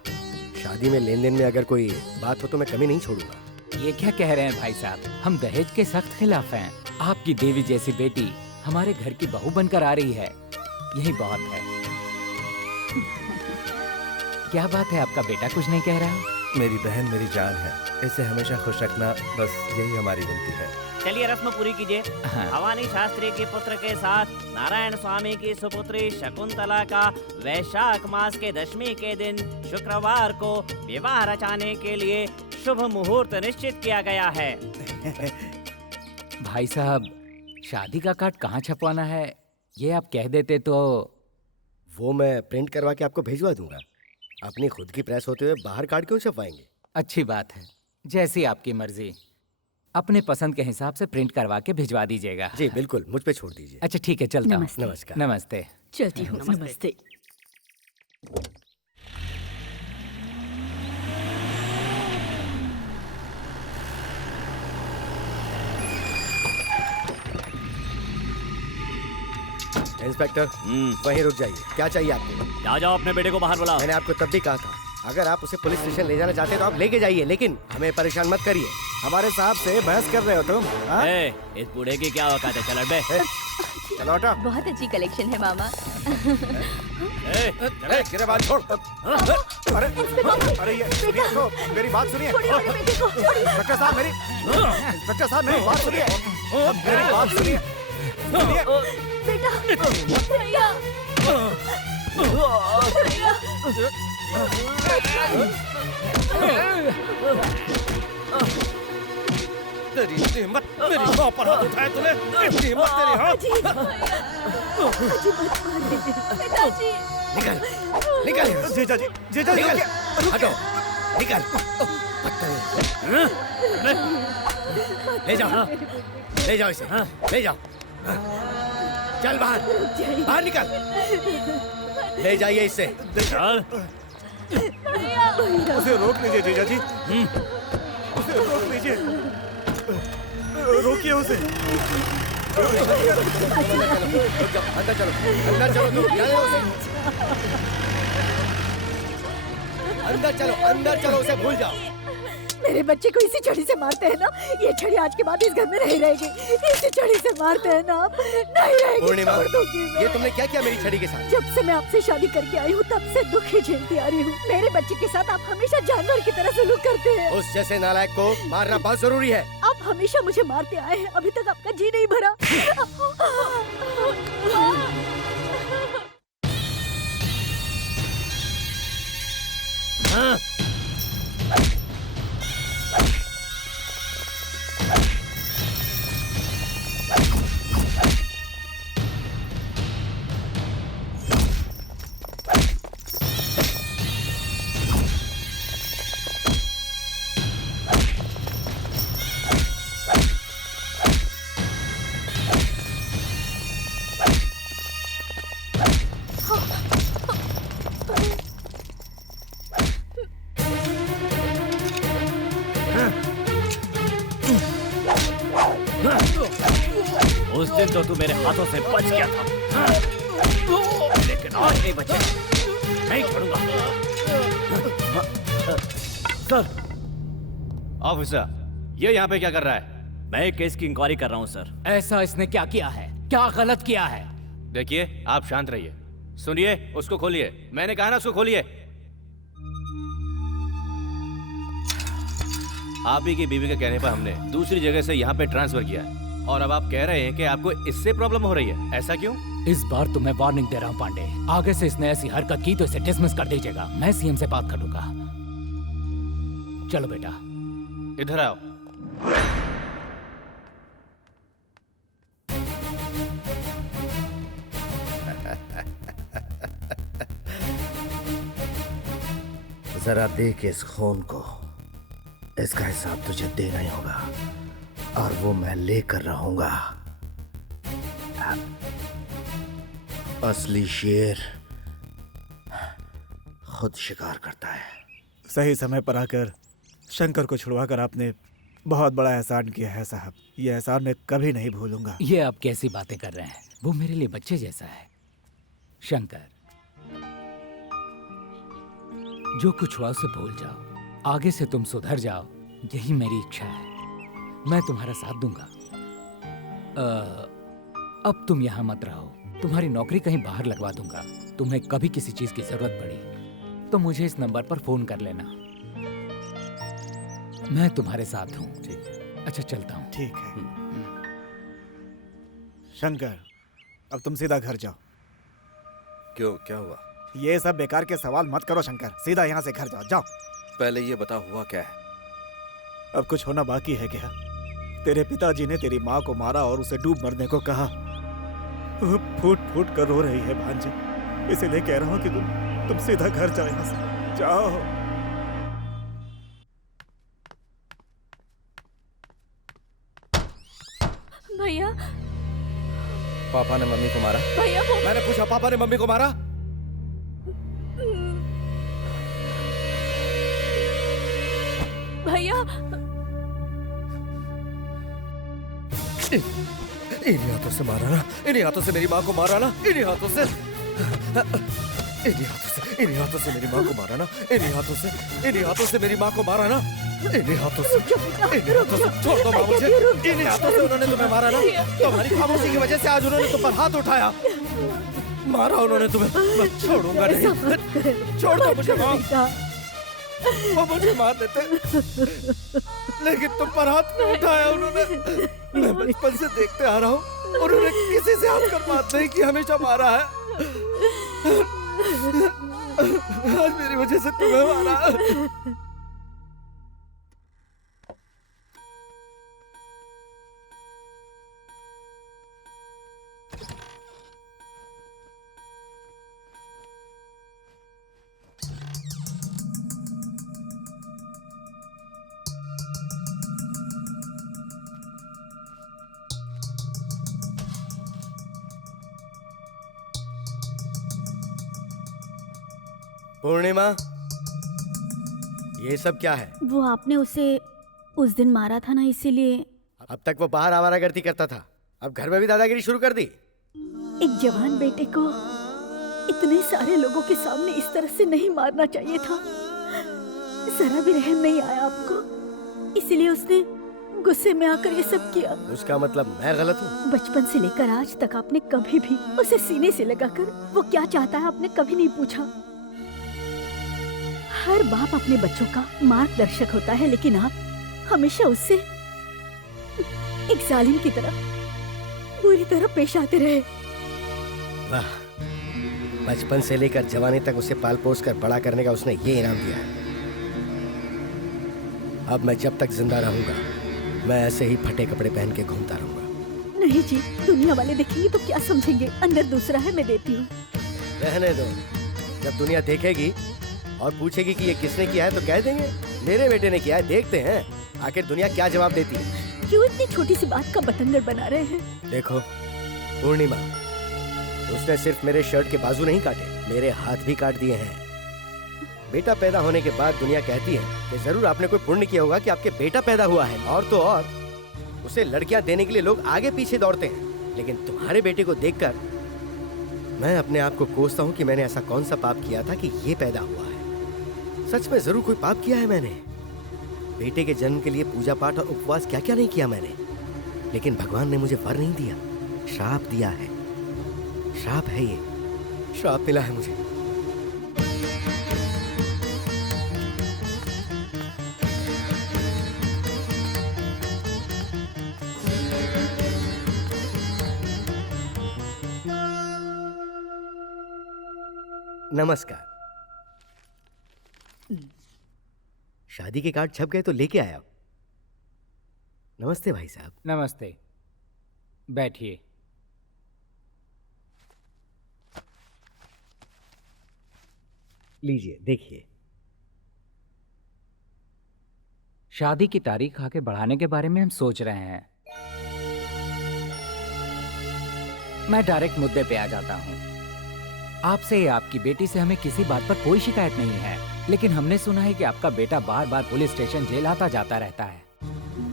शादी में लेन देन में अगर कोई बात हो तो मैं कमी नहीं छोड़ूंगा। ये क्या कह रहे हैं भाई साहब? हम दहेज के सख्त खिलाफ हैं। आपकी देवी जैसी बेटी हमारे घर की बहू बनकर आ रही है, यही बहुत है। क्या बात है, आपका बेटा कुछ नहीं कह रहा? मेरी बहन मेरी जान है, इसे हमेशा खुश रखना, बस यही हमारी विनती है। चलिए रस्म पूरी कीजिए। भवानी शास्त्री के पुत्र के साथ नारायण स्वामी की सुपुत्री शकुंतला का वैशाख मास के 10वीं के दिन शुक्रवार को विवाह रचाने के लिए शुभ मुहूर्त निश्चित किया गया है। भाई साहब, शादी का कार्ड कहाँ छपवाना है ये आप कह देते तो। वो मैं प्रिंट करवा के आपको भिजवा दूंगा। अपनी खुद की प्रेस होते हुए बाहर कार्ड क्यों छपवाएंगे? अच्छी बात है, जैसी आपकी मर्जी। अपने पसंद के हिसाब से प्रिंट करवा के भिजवा दीजिएगा। जी बिल्कुल, मुझ पे छोड़ दीजिए। अच्छा ठीक है, चलता हूँ। नमस्कार। नमस्ते। चलती हूँ। नमस्ते। इंस्पेक्टर वहीं रुक जाइए। क्या चाहिए आपको? जा जाओ, अपने बेटे को बाहर बुलाओ। मैंने आपको तब भी कहा था, अगर आप उसे पुलिस स्टेशन ले जाना चाहते हैं तो आप लेके जाइए, लेकिन हमें परेशान मत करिए। हमारे साहब से बहस कर रहे हो तुम? हाँ? इस बूढ़े की क्या औकात है? चल बे। चलो हटो। बहुत अच्छी कलेक्शन है मामा। गिरेबान छोड़। अरे अरे ये देखो, मेरी बात सुनिए। इंस्पेक्टर साहब मेरी बात सुनिए। मेरी बात सुनिए। भैया तेरी हिम्मत, मेरी माँ पर हाथ उठाया तूने? तेरी हिम्मत, तेरी हाथ। निकल निकल। जीजा जी निकल, हटो, निकल। ले जाओ इसे, ले जाओ। चल बाहर, बाहर निकल। ले जाइए इसे। चल। उसे रोक लीजिए जीजा जी। उसे रोक लीजिए। रोकिए उसे। अंदर चलो, अंदर चलो तुम। जाने दो उसे। अंदर चलो, उसे भूल जाओ। मेरे बच्चे को इसी छड़ी से मारते हैं ना? ये छड़ी आज के बाद इस घर में नहीं रहेगी। इसी छड़ी से मारते हैं ना आप? नहीं रहेगी। पूर्णिमा, छोड़ दूंगी मैं। ये तुमने क्या किया मेरी छड़ी के साथ? जब से मैं आपसे शादी करके आई हूँ तब से दुख ही झेलती आ रही हूँ। मेरे बच्चे के साथ आप हमेशा जानवर की तरह सलूक करते हैं। उस जैसे नालायक को मारना बहुत जरूरी है। आप हमेशा मुझे मारते आए हैं, अभी तक आपका जी नहीं भरा। उस दिन तो तू मेरे हाथों से बच गया था, लेकिन आज नहीं बचे। नहीं छोड़ूंगा। सर। ऑफिसर, ये यहाँ पे क्या कर रहा है? मैं केस की इंक्वायरी कर रहा हूँ सर। ऐसा इसने क्या किया है? क्या गलत किया है? देखिए, आप शांत रहिए। सुनिए, उसको खोलिए। मैंने कहा ना उसको खोलिए। आप ही की बीवी के कहने पर हमने दूसरी जगह से यहाँ पे ट्रांसफर किया है, और अब आप कह रहे हैं कि आपको इससे प्रॉब्लम हो रही है। ऐसा क्यों? इस बार तो मैं वार्निंग दे रहा हूँ पांडे, आगे से इसने ऐसी हरकत की तो इसे डिसमिस कर दीजिएगा। मैं सीएम से बात करूंगा। चलो बेटा, इधर आओ। जरा देख इस खून को, इसका हिसाब तुझे देना ही होगा, और वो मैं लेकर रहूंगा। असली शेर खुद शिकार करता है। सही समय पर आकर शंकर को छुड़वाकर आपने बहुत बड़ा एहसान किया है साहब। ये एहसान मैं कभी नहीं भूलूंगा। ये आप कैसी बातें कर रहे हैं? वो मेरे लिए बच्चे जैसा है। शंकर, जो कुछ हुआ उसे भूल जाओ। आगे से तुम सुधर जाओ, यही मेरी इच्छा है। मैं तुम्हारा साथ दूंगा। अब तुम यहाँ मत रहो, तुम्हारी नौकरी कहीं बाहर लगवा दूंगा। तुम्हें कभी किसी चीज की जरूरत पड़ी तो मुझे इस नंबर पर फोन कर लेना। मैं तुम्हारे साथ हूँ। ठीक है। अच्छा, चलता हूँ। ठीक है। शंकर, अब तुम सीधा घर जाओ। क्यों, क्या हुआ? ये सब बेकार के सवाल मत करो शंकर, सीधा यहाँ से घर जाओ। जाओ। पहले ये बता, हुआ क्या है? अब कुछ होना बाकी है क्या? तेरे पिताजी ने तेरी माँ को मारा और उसे डूब मरने को कहा। फूट फूट कर रो रही है भांजी, इसीलिए कह रहा हूँ कि तुम सीधा घर जाओ, यहाँ से जाओ। भैया, पापा ने मम्मी को मारा? भैया वो... मैंने पूछा, पापा ने मम्मी को मारा? भैया इन्हीं हाथों से मारा ना, इन्हीं हाथों से मेरी माँ को मारा ना, इन्हीं हाथों से मेरी माँ को मारा ना, इन्हीं हाथों से मेरी माँ को मारा ना, इन्हीं हाथों से छोड़ दो माँ मुझे, इन्हीं हाथों से उन्होंने तुम्हें मारा ना, तुम्हारी खामोशी की वजह से आज उन्होंने तुम पर हाथ उठाया, मारा उन्होंने तुम्हें, मैं छोड़ूंगा नहीं, छोड़ दो मुझे माँ, वो मुझे मार देते, लेकिन तुम पर हाथ नहीं उठाया उन्होंने, मैं बचपन से देखते आ रहा हूँ, उन्होंने किसी से हाथ कर बात नहीं की, हमेशा मारा है, आज मेरी वजह से तुम्हें मारा। पूर्णिमा, ये सब क्या है? वो आपने उसे उस दिन मारा था ना, इसीलिए। अब तक वो बाहर आवारागर्दी करता था, अब घर में भी दादागिरी शुरू कर दी। एक जवान बेटे को इतने सारे लोगों के सामने इस तरह से नहीं मारना चाहिए था। जरा भी रहम नहीं आया आपको, इसीलिए उसने गुस्से में आकर ये सब किया। उसका मतलब मैं गलत हूँ? बचपन से लेकर आज तक आपने कभी भी उसे सीने से लगाकर वो क्या चाहता है आपने कभी नहीं पूछा। हर बाप अपने बच्चों का मार्गदर्शक होता है, लेकिन आप हमेशा उससे एक जालिम की तरह बुरी तरह पेश आते रहे। वाह, बचपन से लेकर जवानी तक उसे पाल पोस कर बड़ा करने का उसने ये इनाम दिया है। अब मैं जब तक जिंदा रहूंगा मैं ऐसे ही फटे कपड़े पहन के घूमता रहूंगा। नहीं जी, दुनिया वाले देखेंगे तो क्या समझेंगे, अंदर दूसरा है, मैं देती हूँ। रहने दो, जब दुनिया देखेगी और पूछेगी कि ये किसने किया है तो कह देंगे मेरे बेटे ने किया है। देखते हैं आखिर दुनिया क्या जवाब देती है। क्यों इतनी छोटी सी बात का बतंगड़ बना रहे हैं? देखो पूर्णिमा, उसने सिर्फ मेरे शर्ट के बाजू नहीं काटे, मेरे हाथ भी काट दिए हैं। बेटा पैदा होने के बाद दुनिया कहती है कि जरूर आपने कोई पुण्य किया होगा कि आपके बेटा पैदा हुआ है, और तो और उसे लड़कियां देने के लिए लोग आगे पीछे दौड़ते हैं। लेकिन तुम्हारे बेटे को देखकर मैं अपने आप को कोसता हूँ कि मैंने ऐसा कौन सा पाप किया था कि ये पैदा हुआ है। सच में जरूर कोई पाप किया है मैंने। बेटे के जन्म के लिए पूजा पाठ और उपवास क्या क्या नहीं किया मैंने, लेकिन भगवान ने मुझे वर नहीं दिया, श्राप दिया है। श्राप है ये, श्राप मिला है मुझे। नमस्कार। शादी के कार्ड छप गए तो लेके आया। नमस्ते भाई साहब। नमस्ते, बैठिए। लीजिए देखिए। शादी की तारीख आगे बढ़ाने के बारे में हम सोच रहे हैं। मैं डायरेक्ट मुद्दे पे आ जाता हूँ। आपसे या आपकी बेटी से हमें किसी बात पर कोई शिकायत नहीं है, लेकिन हमने सुना है कि आपका बेटा बार बार पुलिस स्टेशन जेल आता जाता रहता है।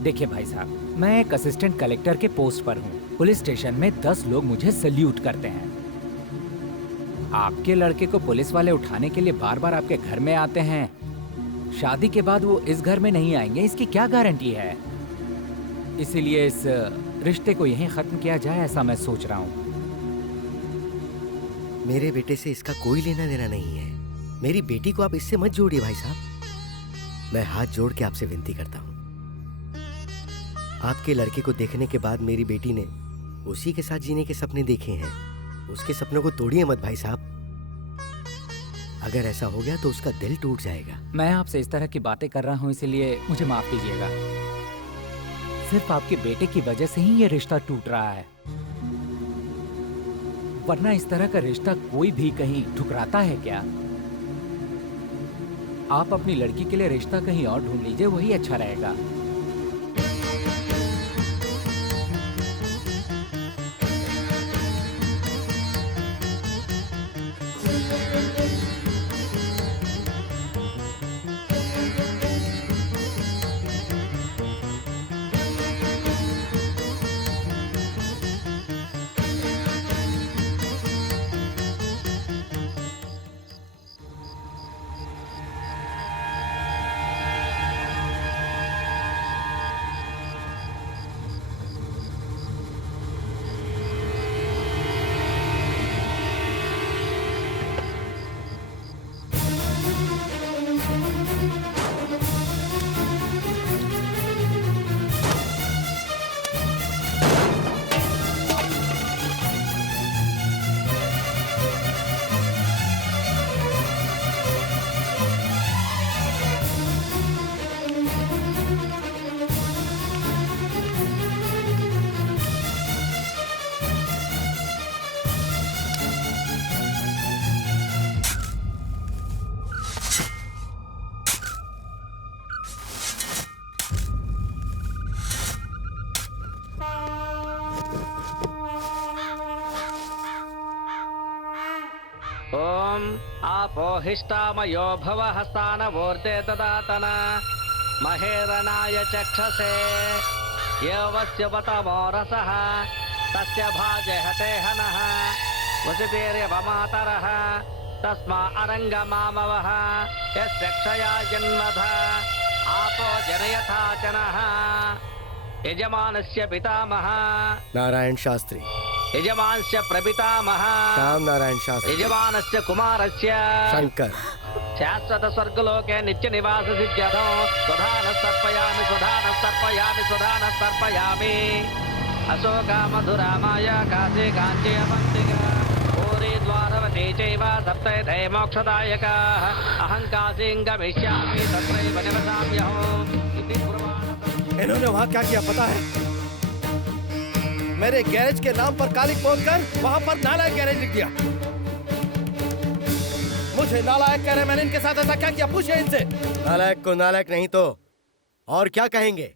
देखिए भाई साहब, मैं एक असिस्टेंट कलेक्टर के पोस्ट पर हूँ। पुलिस स्टेशन में 10 लोग मुझे सल्यूट करते हैं। आपके लड़के को पुलिस वाले उठाने के लिए बार बार आपके घर में आते हैं। शादी के बाद वो इस घर में नहीं आएंगे, इसकी क्या गारंटी है? इसीलिए इस रिश्ते को यहीं खत्म किया जाए, ऐसा मैं सोच रहा हूँ। मेरे बेटे से इसका कोई लेना देना नहीं है। मेरी बेटी को आप इससे मत जोड़िए भाई साहब। मैं हाथ जोड़ के आपसे विनती करता हूँ। आपके लड़के को देखने के बाद मेरी बेटी ने उसी के साथ जीने के सपने देखे हैं। उसके सपनों को तोड़िए मत भाई साहब। अगर ऐसा हो गया तो उसका दिल टूट जाएगा। मैं आपसे इस तरह की बातें कर रहा हूँ, इसलिए मुझे माफ कीजिएगा। सिर्फ आपके बेटे की वजह से ही ये रिश्ता टूट रहा है, वरना इस तरह का रिश्ता कोई भी कहीं ठुकराता है क्या? आप अपनी लड़की के लिए रिश्ता कहीं और ढूंढ लीजिए, वही अच्छा रहेगा। ओम आपो हिष्टामयो भव हस्तानवोर्ते ददातना महेरनाय चक्षसे यवस्य वतमो रसः तस्य भाजे हते हनः वसितेर्यवमातरः तस्मा अरङ्गमामवः यस्य क्षया जन्मधा आपो जनयथा जनः यजमानस्य पितामहः नारायण शास्त्री, यजमानस्य प्रपितामहः श्याम नारायण शास्त्री, यजमानस्य कुमारस्य शंकर, शाश्वत स्वर्गलोके नित्य निवास सिद्ध्यर्थो स्वधान सर्पयामि स्वधान सर्पयामि स्वधान सर्पयामि अशोका मधुरा माया काशी काञ्ची अवन्तिका पूरी द्वारवती चैव सप्तैधे मोक्षदायकाः अहं काशीं गमिष्यामि तत्रैव निवसाम्यहम् इति पुराणम्। इन्होंने वहाँ क्या किया पता है? मेरे गैरेज के नाम पर कालिक बोलकर वहाँ पर नालायक गैरेज लिख दिया। मुझे नालायक कह रहे, मैंने इनके साथ ऐसा क्या किया? पूछिए इनसे। नालायक को नालायक नहीं तो और क्या कहेंगे?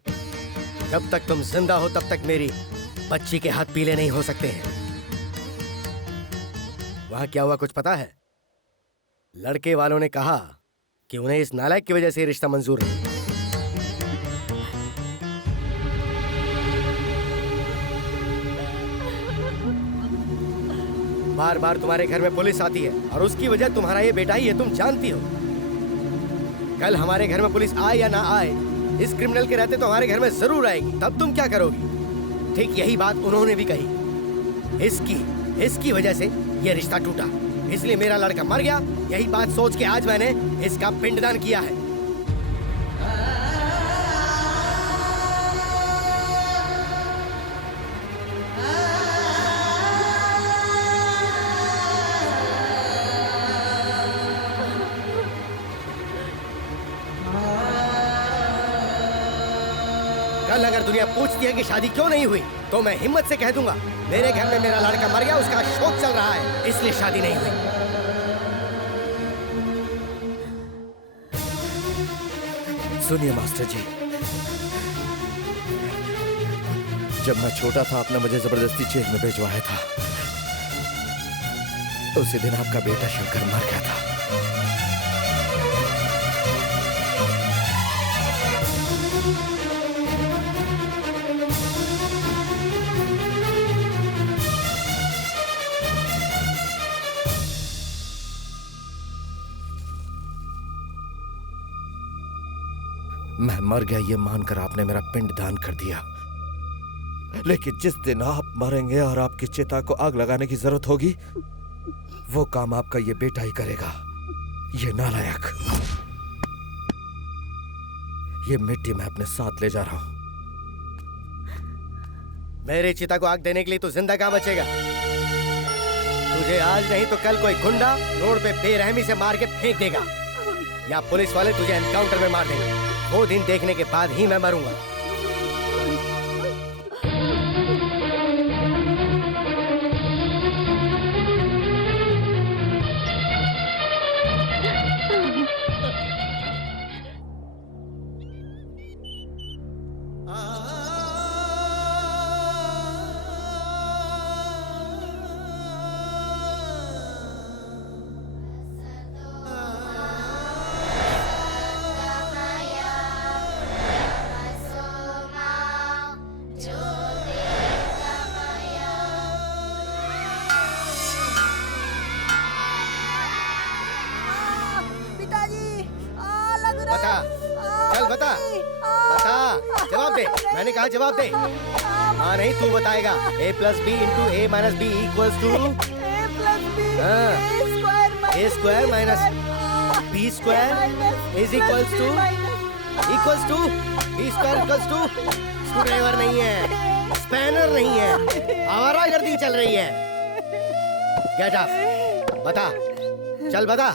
जब तक तुम जिंदा हो तब तक मेरी बच्ची के हाथ पीले नहीं हो सकते हैं। वहां क्या हुआ कुछ पता है? लड़के वालों ने कहा कि उन्हें इस नालायक की वजह से रिश्ता मंजूर नहीं। बार बार तुम्हारे घर में पुलिस आती है और उसकी वजह तुम्हारा ये बेटा ही है, तुम जानती हो। कल हमारे घर में पुलिस आए या ना आए, इस क्रिमिनल के रहते तो हमारे घर में जरूर आएगी। तब तुम क्या करोगी? ठीक यही बात उन्होंने भी कही। इसकी वजह से ये रिश्ता टूटा, इसलिए मेरा लड़का मर गया। यही बात सोच के आज मैंने इसका पिंडदान किया है। कल अगर दुनिया पूछती है कि शादी क्यों नहीं हुई, तो मैं हिम्मत से कह दूंगा मेरे घर में मेरा लड़का मर गया, उसका शोक चल रहा है, इसलिए शादी नहीं हुई। सुनिए मास्टर जी, जब मैं छोटा था आपने मुझे जबरदस्ती जेल में भिजवाया था। उसी दिन आपका बेटा शंकर मर गया था। मैं मर गया ये मानकर आपने मेरा पिंड दान कर दिया, लेकिन जिस दिन आप मरेंगे और आपकी चिता को आग लगाने की जरूरत होगी, वो काम आपका ये बेटा ही करेगा। ये नालायक, ये मिट्टी मैं अपने साथ ले जा रहा हूं। मेरी चिता को आग देने के लिए तू जिंदा कहां बचेगा? तुझे आज नहीं तो कल कोई गुंडा रोड पे बेरहमी से मार के फेंक देगा, या पुलिस वाले तुझे एनकाउंटर में मार देंगे। वो दिन देखने के बाद ही मैं मरूंगा। मैंने कहा जवाब दे। हाँ नहीं तू बताएगा। a plus B into A minus B equals to A square minus B square is equals to B square equals to. Screwdriver नहीं है, स्पैनर नहीं है, आवारागर्दी चल रही है। गेट अप, बता, चल बता,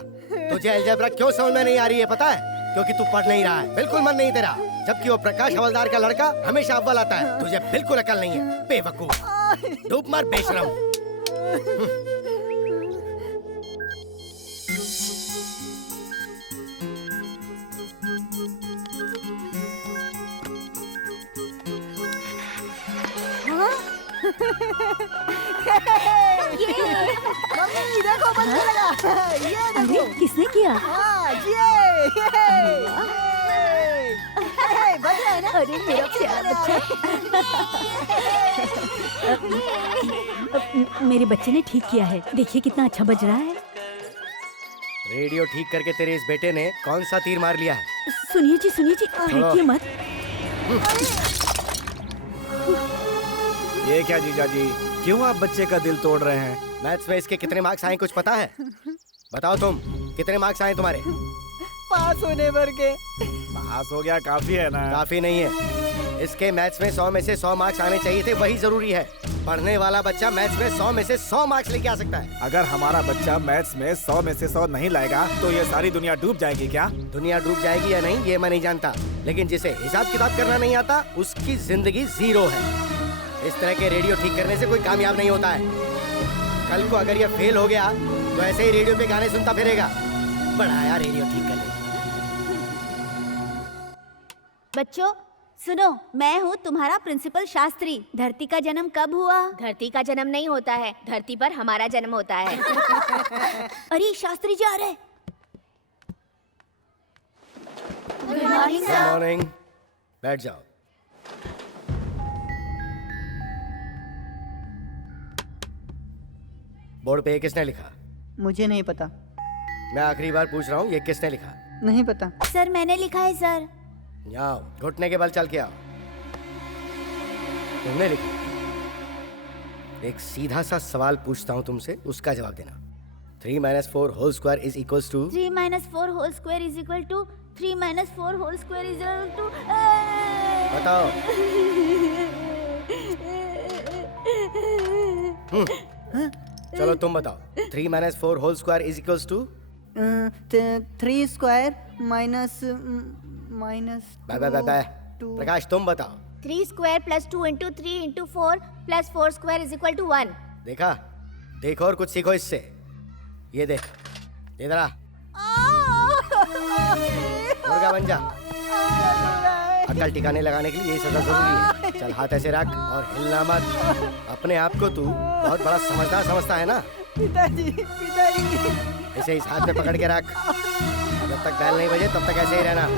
तुझे अलजेब्रा क्यों समझ में नहीं आ रही है पता है? क्योंकि तू पढ़ नहीं रहा है, बिल्कुल मन नहीं तेरा। जबकि वो प्रकाश हवलदार का लड़का हमेशा अव्वल आता है, तुझे बिल्कुल अकल नहीं है, बेवकूफ, डूब मर बेशरम। मम्मी देखो बंद लगा। अरे किसने किया? बज रहा है ना? अरे मेरा प्यारा बच्चा। मेरे बच्चे ने ठीक किया है, देखिए कितना अच्छा बज रहा है। रेडियो ठीक करके तेरे इस बेटे ने कौन सा तीर मार लिया है? सुनिए जी, फेंकिए मत। ये क्या जीजा जी, क्यों आप बच्चे का दिल तोड़ रहे हैं? मैथ्स में इसके कितने मार्क्स आए कुछ पता है? बताओ तुम, कितने मार्क्स आए तुम्हारे? पास होने भर के। पास हो गया काफी है ना? काफी नहीं है, इसके मैथ्स में 100 में से 100 मार्क्स आने चाहिए थे, वही जरूरी है। पढ़ने वाला बच्चा मैथ्स में 100 में से 100 मार्क्स लेके आ सकता है। अगर हमारा बच्चा मैथ्स में 100 में से 100 नहीं लाएगा तो ये सारी दुनिया डूब जाएगी क्या? दुनिया डूब जाएगी या नहीं ये मैं नहीं जानता, लेकिन जिसे हिसाब किताब करना नहीं आता उसकी जिंदगी जीरो है। इस तरह के रेडियो ठीक करने से कोई कामयाब नहीं होता है। कल को अगर ये फेल हो गया तो ऐसे ही रेडियो पे गाने सुनता फिरेगा। बड़ा यार रेडियो ठीक करने। बच्चों सुनो, मैं हूँ तुम्हारा प्रिंसिपल शास्त्री। धरती का जन्म कब हुआ? धरती का जन्म नहीं होता है, धरती पर हमारा जन्म होता है। अरे शास्त्री जी आ रहे। Good morning. बैठ जाओ। बोर्ड पे ये किसने लिखा? मुझे नहीं पता। मैं आखिरी बार पूछ रहा हूँ, ये किसने लिखा? नहीं पता। सर मैंने लिखा है सर। आओ, घुटने के बल चल के आओ। तुमने लिखा? एक सीधा सा सवाल पूछता हूँ तुमसे, उसका जवाब देना। 3 - 4 whole square is equals to? 3 - 4 whole square is equal to 3 - 4 whole square is equal to. बताओ। चलो तुम बताओ। 3 - 4 whole square is equals to? 3 square minus Prakash तुम बताओ। 3 square plus 2 into 3 into 4 plus 4 square is equal to 1। देखा? देखो और कुछ सीखो इससे। ये देख, इधर आ। मुर्गा बन जा। अकल ठिकाने लगाने के लिए यही सजा जरूरी है। चल हाथ ऐसे रख और हिलना मत। अपने आप को तू बहुत बड़ा समझदार समझता है ना? पिताजी। इसे इस हाथ में पकड़ के रख। जब तक बैल नहीं बजे तब तक ऐसे ही रहना।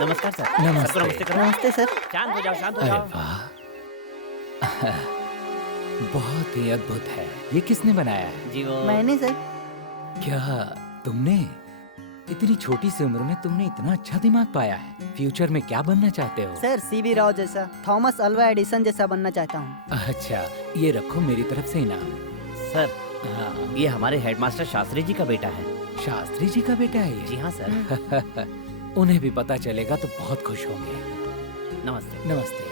नमस्कार सर। नमस्ते सर। शांत हो जाओ, शांत हो अरे जाओ। वाह, बहुत ही अद्भुत है। ये किसने बनाया है? जी वो मैंने सर। क्या तुमने इतनी छोटी सी उम्र में तुमने इतना अच्छा दिमाग पाया है? फ्यूचर में क्या बनना चाहते हो? सर CB राव जैसा, थॉमस अल्वा एडिसन जैसा बनना चाहता हूँ। अच्छा, ये रखो मेरी तरफ से इनाम। सर, हाँ, ये हमारे हेडमास्टर शास्त्री जी का बेटा है। शास्त्री जी का बेटा है ये? जी हाँ सर। उन्हें भी पता चलेगा तो बहुत खुश होंगे। नमस्ते। नमस्ते।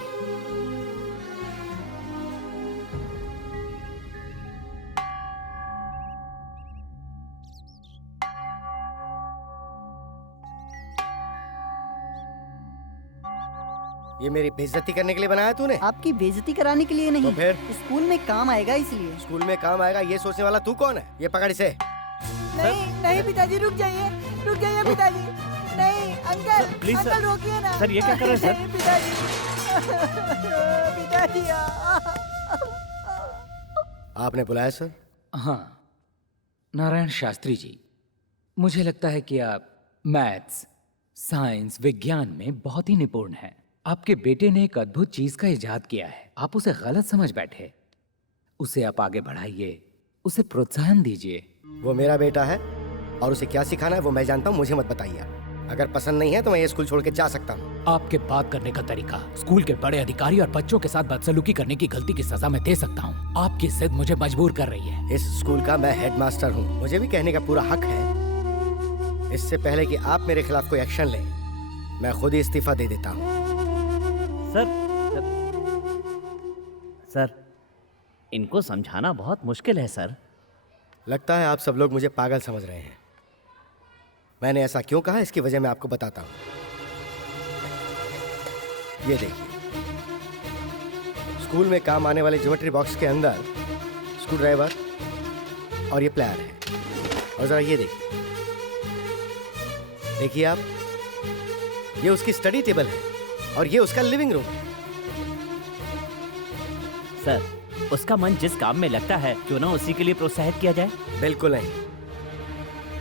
ये मेरी बेइज्जती करने के लिए बनाया तूने? आपकी बेइज्जती कराने के लिए नहीं। तो फिर? स्कूल में काम आएगा इसलिए। स्कूल में काम आएगा ये सोचने वाला तू कौन है? ये पकड़ इसे। नहीं पिताजी, रुक जाइए पिताजी। नहीं अंकल, प्लीज अंकल रोकिए ना। सर, ये क्या कर रहे हैं सर? नहीं, पिताजी। आपने बुलाया सर? हाँ, नारायण शास्त्री जी, मुझे लगता है कि आप मैथ्स, साइंस, विज्ञान में बहुत ही निपुण हैं। आपके बेटे ने एक अद्भुत चीज का इजाद किया है। आप उसे गलत समझ बैठे। उसे आप आगे बढ़ाइए, उसे प्रोत्साहन दीजिए। वो मेरा बेटा है और उसे क्या सिखाना है वो मैं जानता हूँ, मुझे मत बताइए। अगर पसंद नहीं है तो मैं ये स्कूल छोड़ के जा सकता हूँ। आपके बात करने का तरीका स्कूल के बड़े अधिकारी और बच्चों के साथ बदसलूकी करने की गलती की सजा मैं दे सकता हूँ। आपकी जिद मुझे मजबूर कर रही है। इस स्कूल का मैं हेडमास्टर हूँ, मुझे भी कहने का पूरा हक है। इससे पहले कि आप मेरे खिलाफ कोई एक्शन लें, मैं खुद ही इस्तीफा दे देता हूँ। सर, सर, इनको समझाना बहुत मुश्किल है सर। लगता है आप सब लोग मुझे पागल समझ रहे हैं। मैंने ऐसा क्यों कहा इसकी वजह मैं आपको बताता हूं। ये देखिए, स्कूल में काम आने वाले ज्योमेट्री बॉक्स के अंदर स्क्रू ड्राइवर और ये प्लायर है। और जरा ये देखिए आप, ये उसकी स्टडी टेबल है और ये उसका लिविंग रूम है। सर, उसका मन जिस काम में लगता है क्यों ना उसी के लिए प्रोत्साहित किया जाए। बिल्कुल नहीं,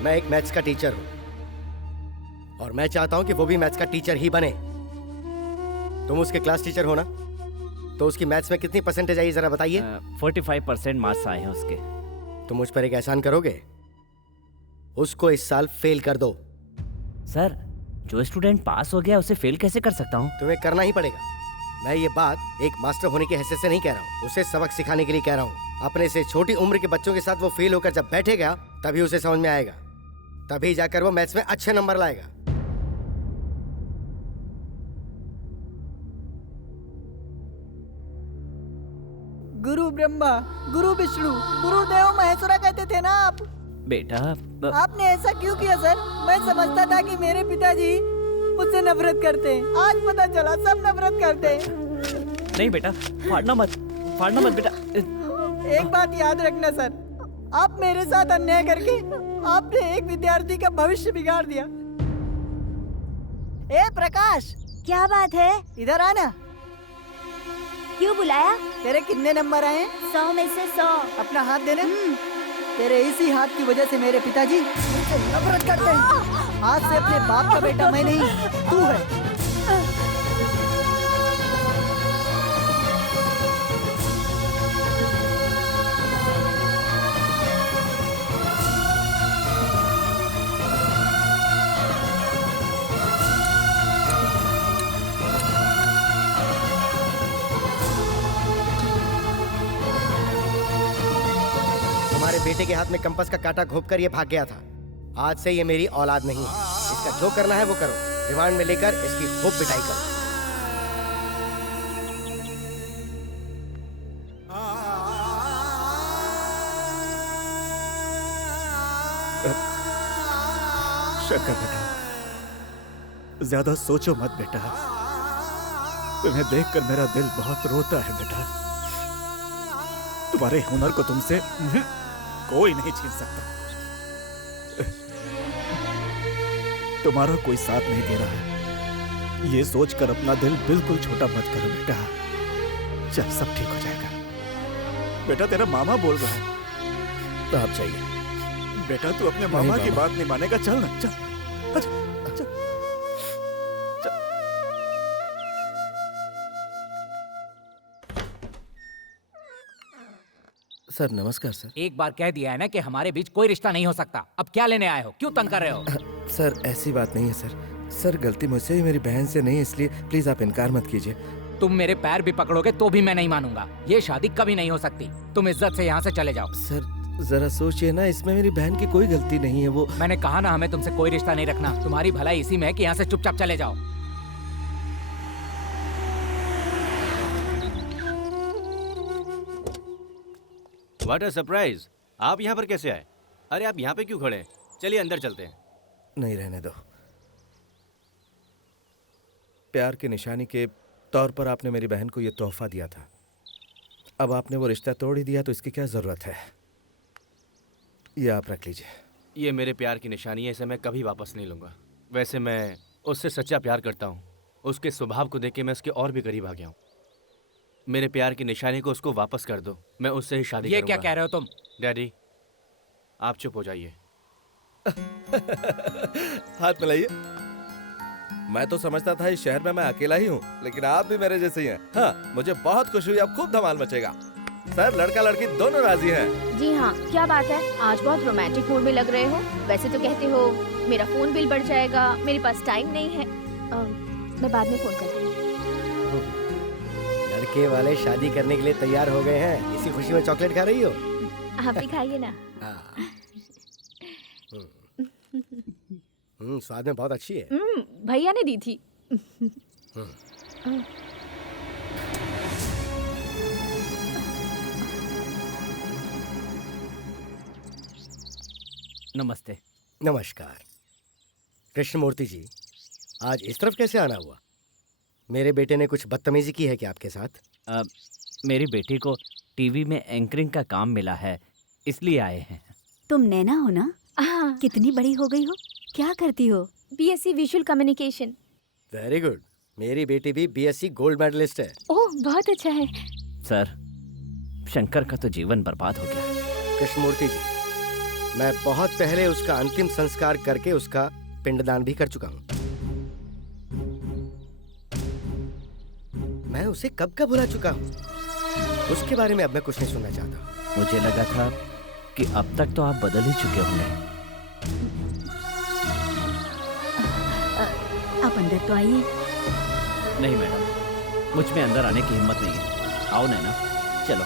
मैं एक मैथ्स का टीचर हूं और मैं चाहता हूं कि वो भी मैथ्स का टीचर ही बने। तुम उसके क्लास टीचर हो ना, तो उसकी मैथ्स में कितनी परसेंटेज आई जरा बताइए। 45% मार्क्स आए हैं उसके। तुम मुझ पर एक एहसान करोगे, उसको इस साल फेल कर दो। सर, जो स्टूडेंट पास हो गया उसे फेल कैसे कर सकता हूँ? तुम्हें करना ही पड़ेगा। मैं ये बात एक मास्टर होने की हैसियत से नहीं कह रहा हूँ, उसे सबक सिखाने के लिए कह रहा हूँ। अपने से छोटी उम्र के बच्चों के साथ वो फेल होकर जब बैठेगा तभी उसे समझ में आएगा, तभी जाकर वो मैथ्स में अच्छे नंबर लाएगा। गुरु ब्रह्मा, गुरु विष्णु, गुरुदेव महेश्वरा कहते थे ना आप। बेटा आपने ऐसा क्यों किया सर? मैं समझता था कि मेरे पिताजी मुझसे नफरत करते हैं, आज पता चला सब नफरत करते हैं। नहीं बेटा, फाड़ना मत बेटा। एक बात याद रखना सर, आप मेरे साथ अन्याय करके आपने एक विद्यार्थी का भविष्य बिगाड़ दिया। ए प्रकाश, क्या बात है? इधर आना। क्यों बुलाया? तेरे कितने नंबर आए? 100 में से 100। अपना हाथ देना। तेरे इसी हाथ की वजह से मेरे पिताजी मुझसे नफरत करते हैं। आज से अपने बाप का बेटा मैं नहीं, तू है। तुम्हारे बेटे के हाथ में कंपास का कांटा घोंपकर ये भाग गया था। आज से ये मेरी औलाद नहीं है। इसका जो करना है वो करो, रिमांड में लेकर इसकी खूब पिटाई करो। शंकर बेटा, ज्यादा सोचो मत बेटा। तुम्हें देखकर मेरा दिल बहुत रोता है बेटा। तुम्हारे हुनर को तुमसे कोई नहीं छीन सकता। तुम्हारा कोई साथ नहीं दे रहा है, ये सोचकर अपना दिल बिल्कुल छोटा मत करो बेटा। चल, सब ठीक हो जाएगा। बेटा, तेरा मामा बोल रहा है। तो आप चाहिए बेटा, तू अपने मामा की बात नहीं मानेगा। चल ना, चल। सर नमस्कार सर। एक बार कह दिया है ना कि हमारे बीच कोई रिश्ता नहीं हो सकता। अब क्या लेने आए हो? क्यों तंग कर रहे हो? सर ऐसी बात नहीं है सर। सर गलती मुझसे ही, मेरी बहन से नहीं, इसलिए प्लीज आप इनकार मत कीजिए। तुम मेरे पैर भी पकड़ोगे तो भी मैं नहीं मानूंगा। ये शादी कभी नहीं हो सकती। तुम इज्जत से यहाँ से चले जाओ। सर जरा सोचिए ना, इसमें मेरी बहन की कोई गलती नहीं है। वो मैंने कहा ना, हमें तुमसे कोई रिश्ता नहीं रखना। तुम्हारी भलाई इसी में है कि यहाँ से चुपचाप चले जाओ। What a surprise! आप यहाँ पर कैसे आए? अरे आप यहाँ पे क्यों खड़े हैं? चलिए अंदर चलते हैं। नहीं, रहने दो। प्यार की निशानी के तौर पर आपने मेरी बहन को ये तोहफा दिया था। अब आपने वो रिश्ता तोड़ ही दिया तो इसकी क्या जरूरत है? ये आप रख लीजिए। ये मेरे प्यार की निशानी है, इसे मैं कभी वापस नहीं लूँगा। वैसे मैं उससे सच्चा प्यार करता हूँ। उसके स्वभाव को देख के मैं उसके और भी करीब आ गया हूँ। मेरे प्यार की निशानी को उसको वापस कर दो, मैं उससे ही शादी करूँगा। ये क्या कह रहे हो तुम? डैडी, आप चुप हो जाइए। हाथ मिलाइए। मैं तो समझता था इस शहर में मैं अकेला ही हूँ, लेकिन आप भी मेरे जैसे ही हैं। हाँ, मुझे बहुत खुशी हुई। अब खूब धमाल मचेगा। सर लड़का लड़की दोनों राजी हैं। जी हाँ, क्या बात है? आज बहुत रोमांटिक मूड में लग रहे हो। वैसे तो कहते हो मेरा फोन बिल बढ़ जाएगा, मेरे पास टाइम नहीं है। मैं बाद में फोन करती हूँ। लड़के वाले शादी करने के लिए तैयार हो गए हैं। इसी खुशी में चॉकलेट खा रही हो? आप भी खाइए ना। स्वाद में बहुत अच्छी है। भैया ने दी थी। नमस्ते। नमस्कार। कृष्णमूर्ति जी, आज इस तरफ कैसे आना हुआ? मेरे बेटे ने कुछ बदतमीजी की है क्या आपके साथ? मेरी बेटी को टीवी में एंकरिंग का काम मिला है, इसलिए आए हैं। तुम नैना हो ना? हाँ। कितनी बड़ी हो गई हो? क्या करती हो? BSc visual communication. Very good. मेरी बेटी भी बीएससी गोल्ड मेडलिस्ट है। ओह, बहुत अच्छा है। सर, शंकर का तो जीवन बर्बाद हो गया। कृष्णमूर्ति जी, मैं बहुत पहले उसका अंतिम संस्कार करके उसका पिंडदान भी कर चुका हूँ। मैं उसे कब का भुला चुका हूँ। उसके बारे में अब मैं कुछ नहीं सुनना चाहता। मुझे लगा था कि अब तक तो आप बदल ही चुके होंगे। आप अंदर तो आइए। नहीं मैडम, मुझ में अंदर आने की हिम्मत नहीं है। आओ नैना, चलो।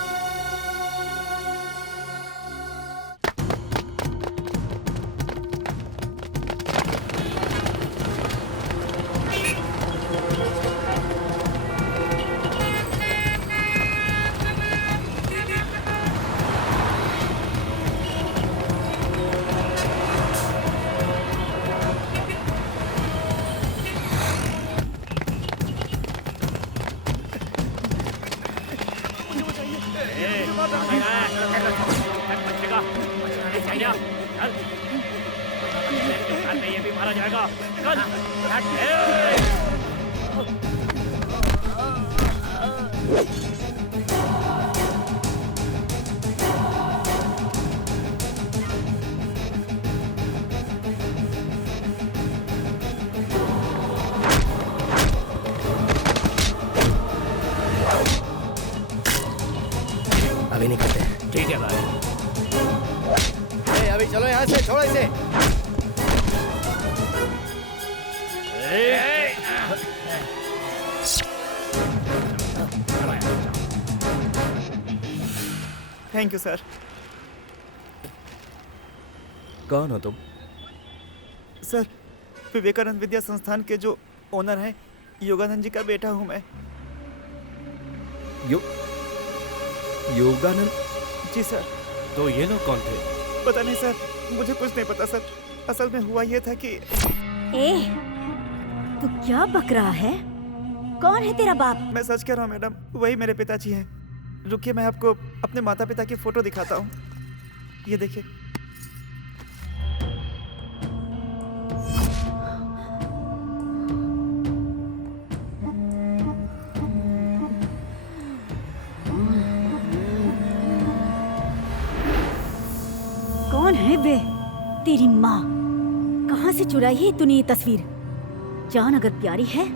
ये भी मारा जाएगा। अभी निकलते हैं। ठीक है भाई। अभी चलो यहाँ से, छोड़ो इसे। Thank you sir. कौन हो तुम? सर, विवेकानंद विद्या संस्थान के जो ओनर हैं, योगानंद जी का बेटा हूँ मैं। योगानंद जी सर। तो ये लोग कौन थे? पता नहीं सर, मुझे कुछ नहीं पता सर। असल में हुआ ये था कि तू क्या बक रहा है? कौन है तेरा बाप? मैं सच कह रहा हूँ मैडम, वही मेरे पिताजी हैं। रुकिए, मैं आपको अपने माता पिता की फोटो दिखाता हूँ। ये देखिए। कौन है वे? तेरी माँ। कहाँ से चुराई है तूने ये तस्वीर? जान अगर प्यारी है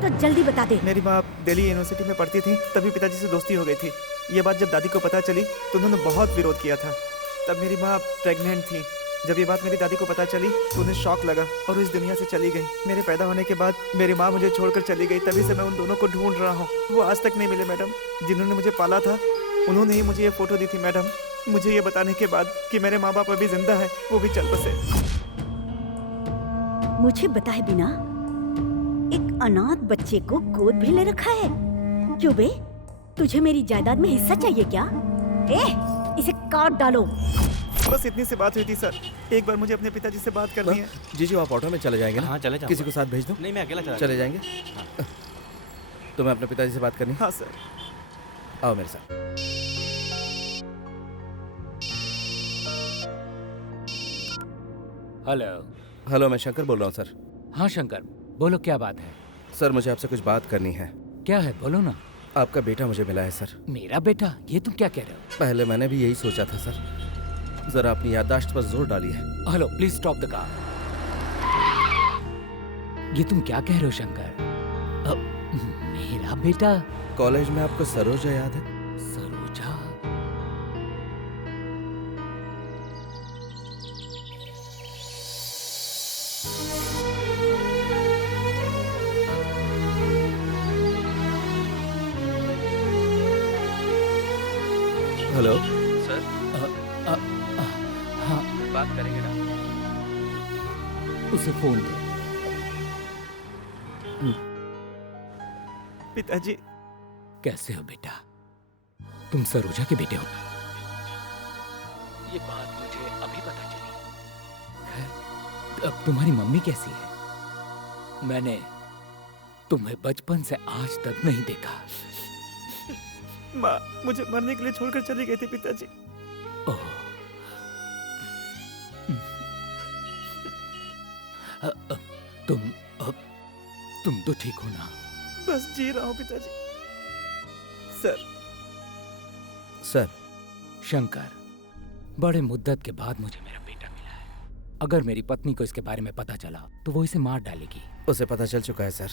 तो जल्दी बता दे। मेरी माँ दिल्ली यूनिवर्सिटी में पढ़ती थी, तभी पिताजी से दोस्ती हो गई थी। ये बात जब दादी को पता चली तो उन्होंने बहुत विरोध किया था। तब मेरी माँ प्रेग्नेंट थी। जब ये बात मेरी दादी को पता चली तो उन्हें शॉक लगा और इस दुनिया से चली गई। मेरे पैदा होने के बाद मेरी माँ मुझे छोड़कर चली गई। तभी से मैं उन दोनों को ढूंढ रहा हूँ। वो आज तक नहीं मिले मैडम। जिन्होंने मुझे पाला था उन्होंने ही मुझे ये फोटो दी थी मैडम। मुझे ये बताने के बाद कि मेरे माँ बाप अभी जिंदा है, वो भी चल बसे। मुझे बताए बिना एक अनाथ बच्चे को गोद भी ले रखा है। क्यों बे? तुझे मेरी जायदाद में हिस्सा चाहिए क्या? इसे काट डालो। बस इतनी सी बात हुई थी सर। एक बार मुझे अपने पिताजी से बात करनी है। जीजू, आप ऑटो में चले जाएंगे ना? हाँ, चले जाऊंगा। किसी को साथ भेज दो। नहीं, मैं अकेला चले जाएंगे। तुम्हें अपने पिताजी से बात करनी? हाँ सर। आओ मेरे साथ। हेलो। हेलो, मैं शंकर बोल रहा हूँ सर। हाँ शंकर, बोलो क्या बात है? सर, मुझे आपसे कुछ बात करनी है। क्या है, बोलो ना। आपका बेटा मुझे मिला है सर। मेरा बेटा? ये तुम क्या कह रहे हो? पहले मैंने भी यही सोचा था सर। जरा अपनी याददाश्त पर जोर डालिए। Hello, please stop the car. ये तुम क्या कह रहे हो शंकर? मेरा बेटा? कॉलेज में आपको सरोजा याद है? सरोजा? Hello sir. हाँ, बात करेंगे ना? उसे फोन दे। पिताजी। कैसे हो बेटा? तुम सरोजा के बेटे हो ना? ये बात मुझे अभी पता चली। अब तुम्हारी मम्मी कैसी है? मैंने तुम्हें बचपन से आज तक नहीं देखा। माँ मुझे मरने के लिए छोड़कर चली गई थी पिताजी। ओह, तुम तो ठीक हो ना? बस जी रहा हूँ पिताजी। सर। सर। शंकर, बड़े मुद्दत के बाद मुझे मेरा बेटा मिला है। अगर मेरी पत्नी को इसके बारे में पता चला तो वो इसे मार डालेगी। उसे पता चल चुका है सर।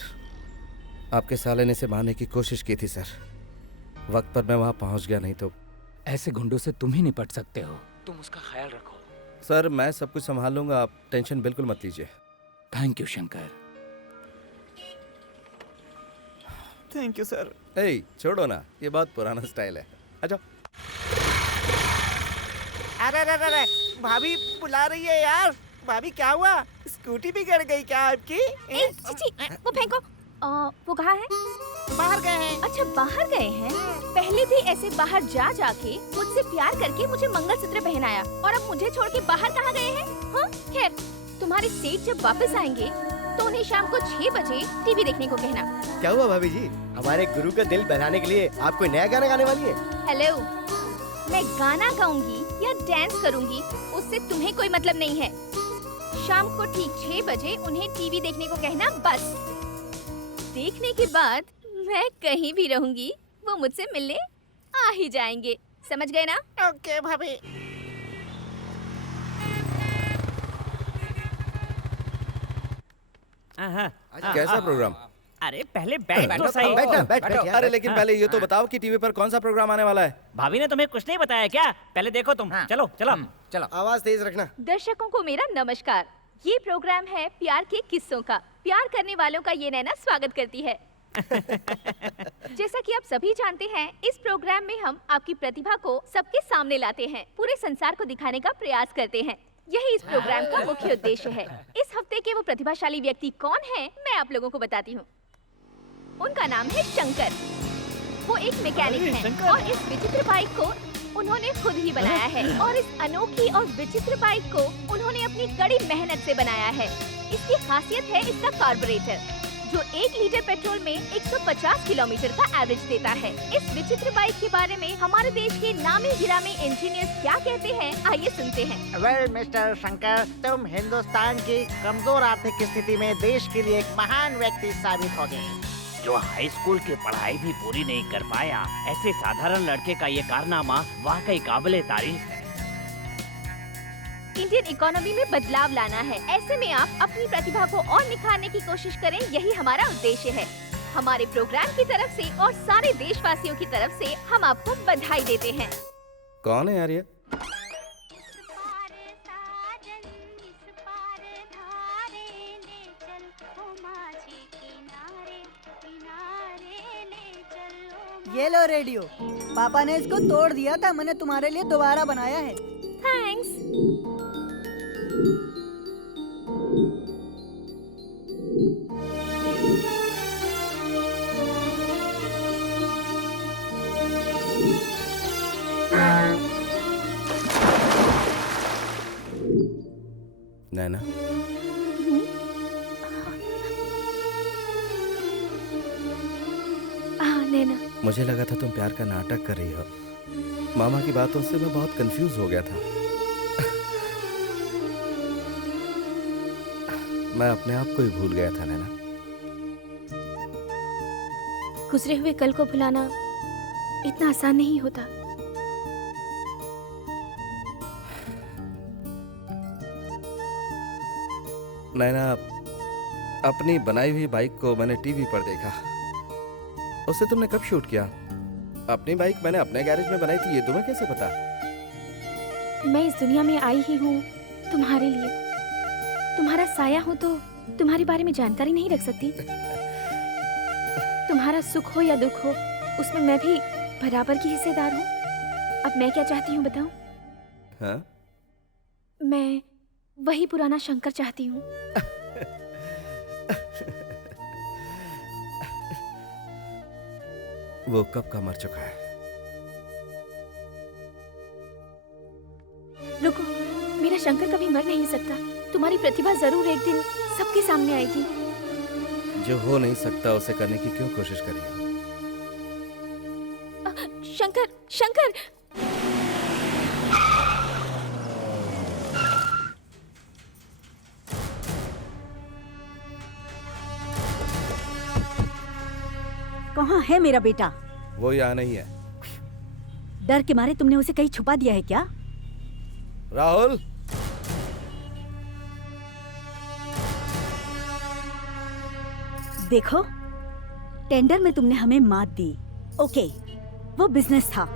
आपके साले ने इसे मारने की कोशिश की थी सर। वक्त पर मैं वहां पहुंच गया, नहीं तो। ऐसे गुंडों से तुम ही निपट सकते हो। तुम उसका ख्याल रखो। सर मैं सब कुछ संभाल लूंगा, आप टेंशन बिल्कुल मत लीजिए। Thank you Shankar. Thank you sir. ए, छोड़ो ना, ये बहुत पुराना स्टाइल है। अच्छा। अरे अरे अरे, भाभी बुला रही है यार। भाभी क्या हुआ? स्कूटी बिगड़ गई क्या आपकी? चीची, वो फेंको। वो कहाँ है? बाहर गए हैं। अच्छा बाहर गए हैं। पहले भी ऐसे बाहर जा जाके मुझसे प्यार करके मुझे मंगलसूत्र पहनाया और अब मुझे छोड़ के बाहर कहाँ गए हैं? हाँ खैर, तुम्हारे सेठ जब वापस आएंगे तो उन्हें शाम को 6 बजे टीवी देखने को कहना। क्या हुआ भाभी जी? हमारे गुरु का दिल बहलाने के लिए आप कोई नया गाना गाने वाली है? हेलो, मैं गाना गाऊंगी या डांस करूंगी उससे तुम्हें कोई मतलब नहीं है। शाम को ठीक 6 बजे उन्हें टीवी देखने को कहना बस। देखने के बाद मैं कहीं भी रहूंगी, वो मुझसे मिलने आ ही जाएंगे। समझ गए ना? ओके भाभी। कैसा प्रोग्राम? अरे पहले बैठ तो सही। बैठो। अरे लेकिन पहले ये तो बताओ कि टीवी पर कौन सा प्रोग्राम आने वाला है? भाभी ने तुम्हें कुछ नहीं बताया क्या? पहले देखो तुम। चलो चलो चलो। आवाज तेज रखना। दर्शकों को मेरा नमस्कार। ये प्रोग्राम है प्यार के किस्सों का। प्यार करने वालों का ये नैना स्वागत करती है। जैसा कि आप सभी जानते हैं, इस प्रोग्राम में हम आपकी प्रतिभा को सबके सामने लाते हैं, पूरे संसार को दिखाने का प्रयास करते हैं। यही इस प्रोग्राम का मुख्य उद्देश्य है। इस हफ्ते के वो प्रतिभाशाली व्यक्ति कौन है, मैं आप लोगों को बताती हूँ। उनका नाम है शंकर। वो एक मैकेनिक हैं और इस विचित्र बाइक को उन्होंने खुद ही बनाया है और इस अनोखी और विचित्र बाइक को उन्होंने अपनी कड़ी मेहनत से बनाया है। इसकी खासियत है इसका कार्बोरेटर, जो 1 लीटर पेट्रोल में 150 किलोमीटर का एवरेज देता है। इस विचित्र बाइक के बारे में हमारे देश के नामी गिरामी इंजीनियर्स क्या कहते हैं, आइए सुनते हैं। वेल मिस्टर शंकर, तुम हिंदुस्तान की कमजोर आर्थिक स्थिति में देश के लिए एक महान व्यक्ति साबित हो गए। जो हाई स्कूल की पढ़ाई भी पूरी नहीं कर पाया, ऐसे साधारण लड़के का ये कारनामा वाकई काबिले तारीफ है। इंडियन इकोनॉमी में बदलाव लाना है। ऐसे में आप अपनी प्रतिभा को और निखारने की कोशिश करें, यही हमारा उद्देश्य है। हमारे प्रोग्राम की तरफ से और सारे देशवासियों की तरफ से हम आपको बधाई देते हैं। कौन है यार ये? ये लो रेडियो। पापा ने इसको तोड़ दिया था, मैंने तुम्हारे लिए दोबारा बनाया है। थैंक्स। नैना, नैना, मुझे लगा था तुम प्यार का नाटक कर रही हो। मामा की बातों से मैं बहुत कंफ्यूज हो गया था। मैं अपने आप को ही भूल गया था नैना। गुजरे हुए कल को भुलाना इतना आसान नहीं होता। नैना, अपनी बनाई हुई बाइक को मैंने टीवी पर देखा। उसे तुमने कब शूट किया? अपनी बाइक मैंने अपने गैरेज में बनाई थी, ये तुम्हें कैसे पता? मैं इस दुनिया में आई ही हूँ तुम्हारे लिए। तुम्हारा साया हूँ तो तुम्हारे बारे में जानकारी नहीं रख सकती। तुम्हारा सुख हो या दुख हो, उसमें मैं भी बराबर की हिस्सेदार हूँ। अब मैं क्या चाहती हूँ बताऊँ? हाँ? मैं वही पुराना शंकर चाहती हूँ। वो कब का मर चुका है। रुको, मेरा शंकर कभी मर नहीं सकता। तुम्हारी प्रतिभा जरूर एक दिन सबके सामने आएगी। जो हो नहीं सकता उसे करने की क्यों कोशिश करेगा? शंकर, शंकर! कहाँ है मेरा बेटा? वो यहाँ नहीं है। डर के मारे तुमने उसे कहीं छुपा दिया है क्या? राहुल, देखो, टेंडर में तुमने हमें मात दी। ओके, वो बिजनेस था,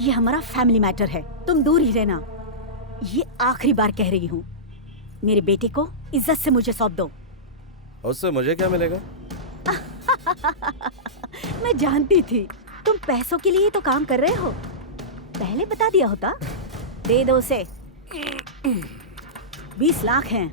ये हमारा फैमिली मैटर है। तुम दूर ही रहना। ये आखिरी बार कह रही हूँ, मेरे बेटे को इज्जत से मुझे सौंप दो। उससे मुझे क्या मिलेगा? मैं जानती थी तुम पैसों के लिए तो काम कर रहे हो। पहले बता दिया होता। दे दो उसे। 20 लाख हैं।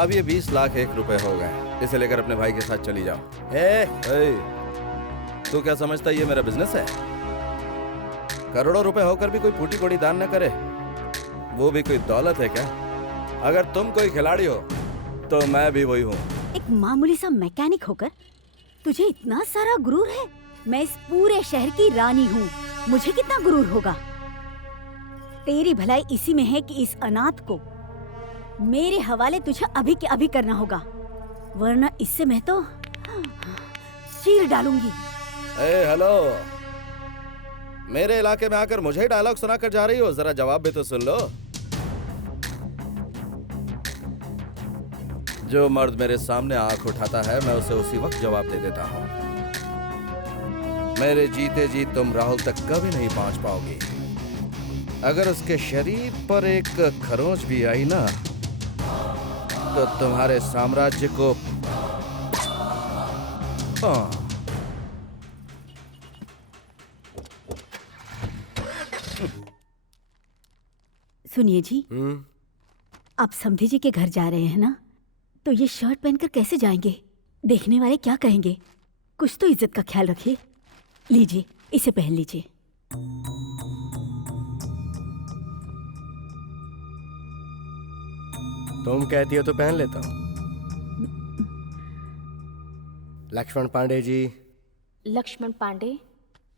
अब ये 20 लाख 1 रुपए हो गए। इसे लेकर अपने भाई के साथ चली जाओ। ए, तू क्या समझता है ये मेरा बिजनेस है? करोड़ों रुपए होकर भी कोई फूटी कोड़ी दान न करे, वो भी कोई दौलत है क्या? अगर तुम कोई खिलाड़ी हो तो मैं भी वही हूँ। एक मामूली सा मैकेनिक होकर तुझे इतना सारा गुरूर है। मैं इस पूरे शहर की रानी हूँ, मुझे कितना गुरूर होगा? तेरी भलाई इसी में है कि इस अनाथ को मेरे हवाले तुझे अभी के अभी करना होगा, वरना इससे मैं तो चीर डालूंगी। ए, हेलो, मेरे इलाके में आकर मुझे डायलॉग सुनाकर जा रही हो? जरा जवाब भी तो सुन लो। जो मर्द मेरे सामने आंख उठाता है मैं उसे उसी वक्त जवाब दे देता हूँ। मेरे जीते जी तुम राहुल तक कभी नहीं पहुंच पाओगी। अगर उसके शरीर पर एक खरोंच भी आई ना तो तुम्हारे साम्राज्य को सुनिए जी, आप समधी जी के घर जा रहे हैं ना, तो ये शर्ट पहनकर कैसे जाएंगे? देखने वाले क्या कहेंगे? कुछ तो इज्जत का ख्याल रखिए। लीजिए, इसे पहन लीजिए। तुम कहती हो तो पहन लेता हूँ। लक्ष्मण पांडे जी। लक्ष्मण पांडे?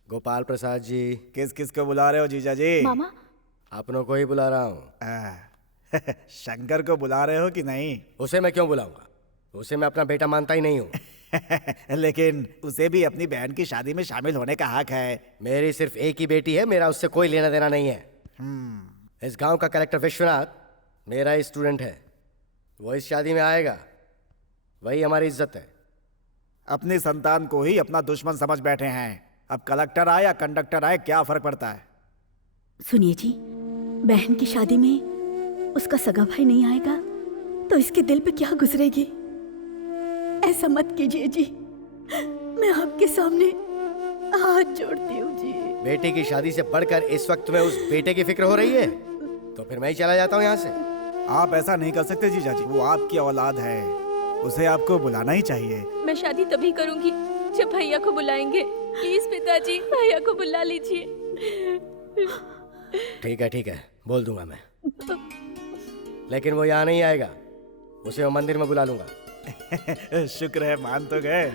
गोपाल प्रसाद जी। किस किस को बुला रहे हो जीजा जी? मामा। अपनों को ही बुला रहा हूँ। शंकर को बुला रहे हो कि नहीं? उसे मैं क्यों बुलाऊंगा? उसे मैं अपना बेटा मानता ही नहीं हूँ। लेकिन उसे भी अपनी बहन की शादी में शामिल होने का हक है। मेरी सिर्फ एक ही बेटी है, मेरा उससे कोई लेना देना नहीं है। इस गांव का कलेक्टर विश्वनाथ मेरा ही स्टूडेंट है, वो इस शादी में आएगा, वही हमारी इज्जत है। अपनी संतान को ही अपना दुश्मन समझ बैठे हैं। अब कलेक्टर आए या कंडक्टर आए, क्या फर्क पड़ता है? सुनिए जी, बहन की शादी में उसका सगा भाई नहीं आएगा तो इसके दिल पे क्या गुजरेगी? ऐसा मत कीजिए जी, मैं आपके सामने हाथ जोड़ती हूँ जी। बेटे की शादी से बढ़कर इस वक्त तुम्हें उस बेटे की फिक्र हो रही है, तो फिर मैं ही चला जाता हूँ यहाँ से। आप ऐसा नहीं कर सकते जीजा जी, वो आपकी औलाद है, उसे आपको बुलाना ही चाहिए। मैं शादी तभी करूंगी जब भैया को बुलाएंगे। प्लीज पिताजी, भैया को बुला लीजिए। ठीक है, बोल दूंगा मैं, लेकिन वो यहाँ नहीं आएगा, उसे मैं मंदिर में बुला लूंगा। शुक्र है मान तो गए।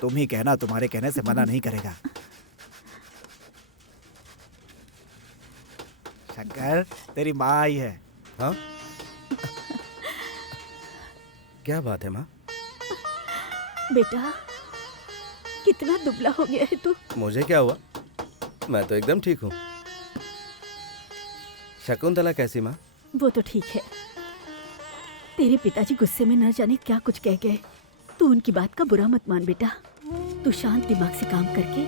तुम ही कहना, तुम्हारे कहने से मना नहीं करेगा। शंकर, तेरी माँ आई है। हाँ? क्या बात है माँ? बेटा, कितना दुबला हो गया है तू। मुझे क्या हुआ? मैं तो एकदम ठीक हूँ। शकुंतला कैसी माँ? वो तो ठीक है। तेरे पिताजी गुस्से में न जाने क्या कुछ कह गए। तू उनकी बात का बुरा मत मान बेटा। तू शांत दिमाग से काम करके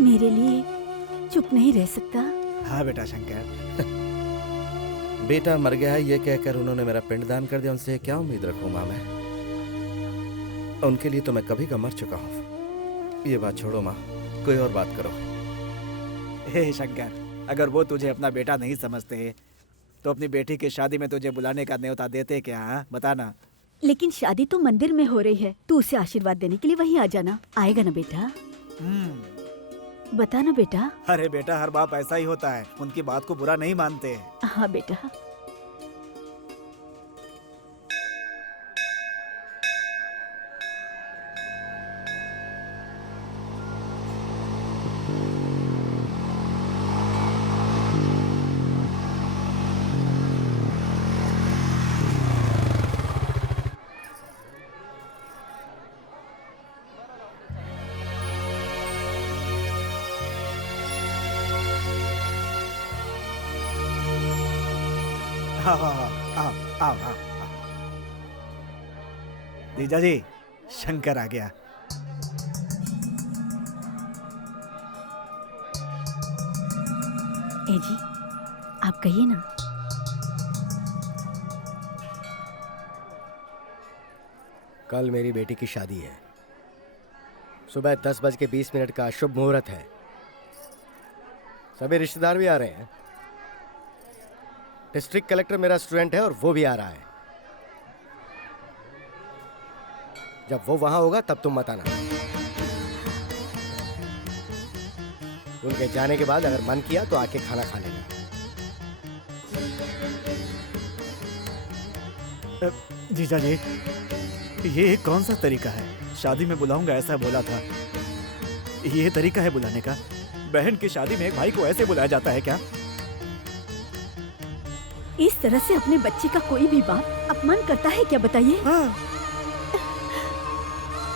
मेरे लिए चुप नहीं रह सकता? हाँ बेटा शंकर। बेटा मर गया है ये कहकर उन्होंने मेरा पिंडदान कर दिया, उनसे क्या उम्मीद रखूं माँ मैं? उनके लिए तो मैं कभी का मर चुका हूँ। ये बात छोड़ो माँ, कोई और बात करो। हे शंकर, अगर वो तुझे अपना बेटा नहीं समझते तो अपनी बेटी की शादी में तुझे बुलाने का न्योता देते क्या? हाँ? बताना। लेकिन शादी तो मंदिर में हो रही है, तू उसे आशीर्वाद देने के लिए वहीं आ जाना। आएगा ना बेटा? बता ना बेटा। अरे बेटा, हर बाप ऐसा ही होता है, उनकी बात को बुरा नहीं मानते। हाँ बेटा। आओ। जीजा जी, शंकर आ गया। ए जी, आप कहिए ना। कल मेरी बेटी की शादी है। सुबह 10:20 का शुभ मुहूर्त है। सभी रिश्तेदार भी आ रहे हैं। डिस्ट्रिक्ट कलेक्टर मेरा स्टूडेंट है और वो भी आ रहा है। जब वो वहां होगा तब तुम मत आना। उनके जाने के बाद अगर मन किया तो आके खाना खा लेना। जीजा जी, ये कौन सा तरीका है? शादी में बुलाऊंगा ऐसा बोला था, ये तरीका है बुलाने का? बहन की शादी में एक भाई को ऐसे बुलाया जाता है क्या? इस तरह से अपने बच्चे का कोई भी बाप अपमान करता है क्या, बताइए? हाँ।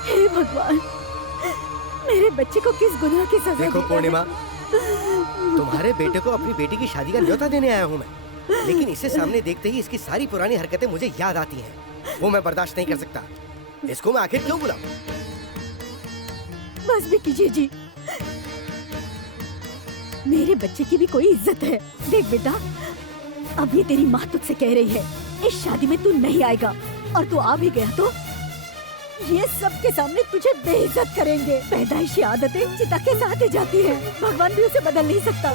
हे भगवान, मेरे बच्चे को किस गुनाह की सजा देखो पूर्णिमा, तुम्हारे बेटे को अपनी बेटी की शादी का न्योता देने आया हूँ मैं, लेकिन इसे सामने देखते ही इसकी सारी पुरानी हरकतें मुझे याद आती हैं। वो मैं बर्दाश्त नहीं कर सकता। इसको मैं आखिर क्यों बुलाऊं? बस भी कीजिए जी, मेरे बच्चे की भी कोई इज्जत है। देख बेटा, अभी तेरी माँ तुझसे कह रही है इस शादी में तू नहीं आएगा, और तू आ भी गया तो ये सब के सामने तुझे बेइज्जत करेंगे। पैदाइशी आदतें चिता के साथ ही जाती हैं, भगवान भी उसे बदल नहीं सकता।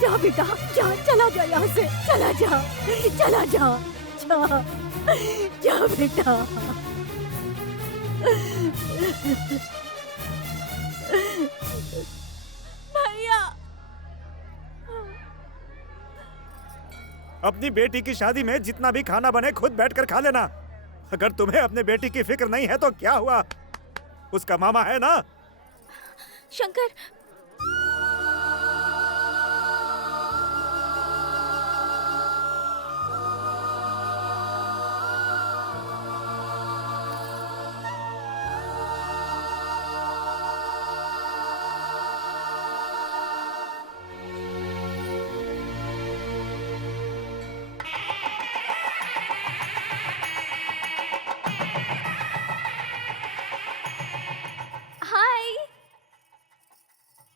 जा बेटा, जा, चला जा यहाँ से, चला जा, चला जा, जा, जा बेटा। भैया, अपनी बेटी की शादी में जितना भी खाना बने खुद बैठकर खा लेना। अगर तुम्हें अपने बेटी की फिक्र नहीं है तो क्या हुआ, उसका मामा है ना। शंकर,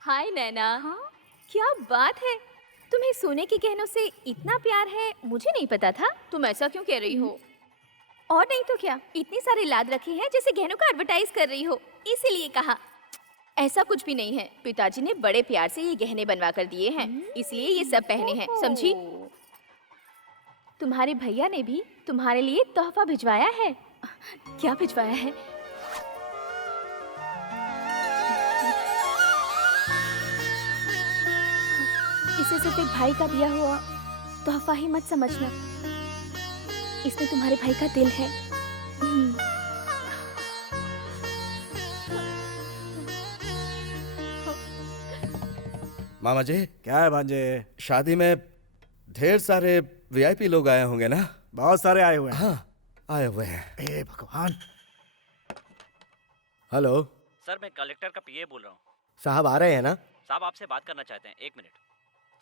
हाय नैना। हाँ? क्या बात है, तुम्हें सोने के गहनों से इतना प्यार है, मुझे नहीं पता था। तुम ऐसा क्यों कह रही हो? और नहीं तो क्या, इतनी सारी लाद रखी है जैसे गहनों का एडवर्टाइज कर रही हो, इसीलिए कहा। ऐसा कुछ भी नहीं है, पिताजी ने बड़े प्यार से ये गहने बनवा कर दिए हैं, इसलिए ये सब पहने हैं, समझी? तुम्हारे भैया ने भी तुम्हारे लिए तोहफा भिजवाया है। क्या भिजवाया है? इसे सिर्फ एक भाई का दिया हुआ तोहफा ही मत समझना, इसमें तुम्हारे भाई का दिल है। मामा जी। क्या है भांजे? शादी में ढेर सारे वीआईपी लोग आए होंगे ना? बहुत सारे आए हुए हैं। हाँ, आए हुए हैं। हे भगवान। हेलो सर, मैं कलेक्टर का पीए बोल रहा हूँ। साहब आ रहे हैं ना? साहब आपसे बात करना चाहते हैं, 1 मिनट।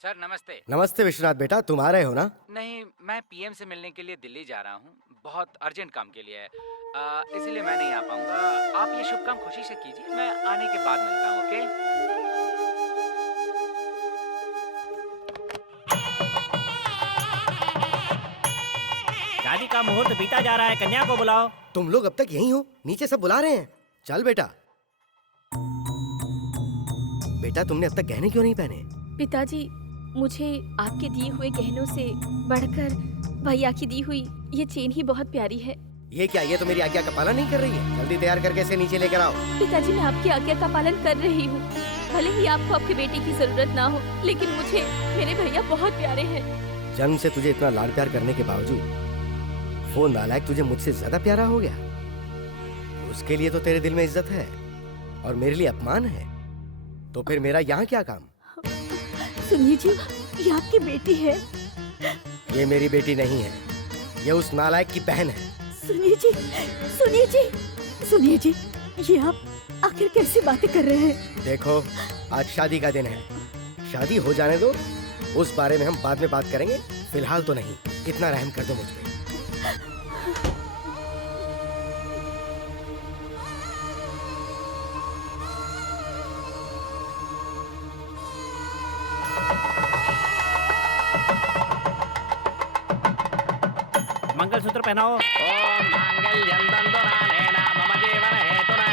सर नमस्ते। नमस्ते विश्वनाथ बेटा, तुम आ रहे हो ना? नहीं, मैं पीएम से मिलने के लिए दिल्ली जा रहा हूँ, बहुत अर्जेंट काम के लिए है, इसीलिए मैं नहीं आ पाऊंगा। आप ये शुभ काम खुशी से कीजिए, मैं आने के बाद मिलता हूँ। ओके? का मुहूर्त बीता जा रहा है, कन्या को बुलाओ। तुम लोग अब तक यहीं हो? नीचे सब बुला रहे हैं। चल बेटा। बेटा तुमने अब तक गहने क्यों नहीं पहने? पिताजी, मुझे आपके दिए हुए गहनों से बढ़कर भैया की दी हुई ये चेन ही बहुत प्यारी है। ये क्या, ये तो मेरी आज्ञा का पालन नहीं कर रही है। जल्दी तैयार करके इसे नीचे लेकर आओ। पिताजी, मैं आपकी आज्ञा का पालन कर रही हूँ। भले ही आपको आपके बेटे की जरूरत ना हो, लेकिन मुझे मेरे भैया बहुत प्यारे हैं। जन्म से तुझे इतना लाड प्यार करने के बावजूद वो नालायक तुझे मुझसे ज्यादा प्यारा हो गया। उसके लिए तो तेरे दिल में इज्जत है और मेरे लिए अपमान है, तो फिर मेरा यहाँ क्या काम? सुनिए जी, ये आपकी बेटी है। ये मेरी बेटी नहीं है, ये उस नालायक की बहन है। सुनिए जी, सुनिए जी, सुनिए जी, ये आप आखिर कैसी बातें कर रहे हैं? देखो, आज शादी का दिन है। शादी हो जाने दो, उस बारे में हम बाद में बात करेंगे। फिलहाल तो नहीं। इतना रहम कर दो मुझ पे। मंगलसूत्र पहनाओ। ओम मांगल्यं तन्तुनानेन मम जीवन हेतुना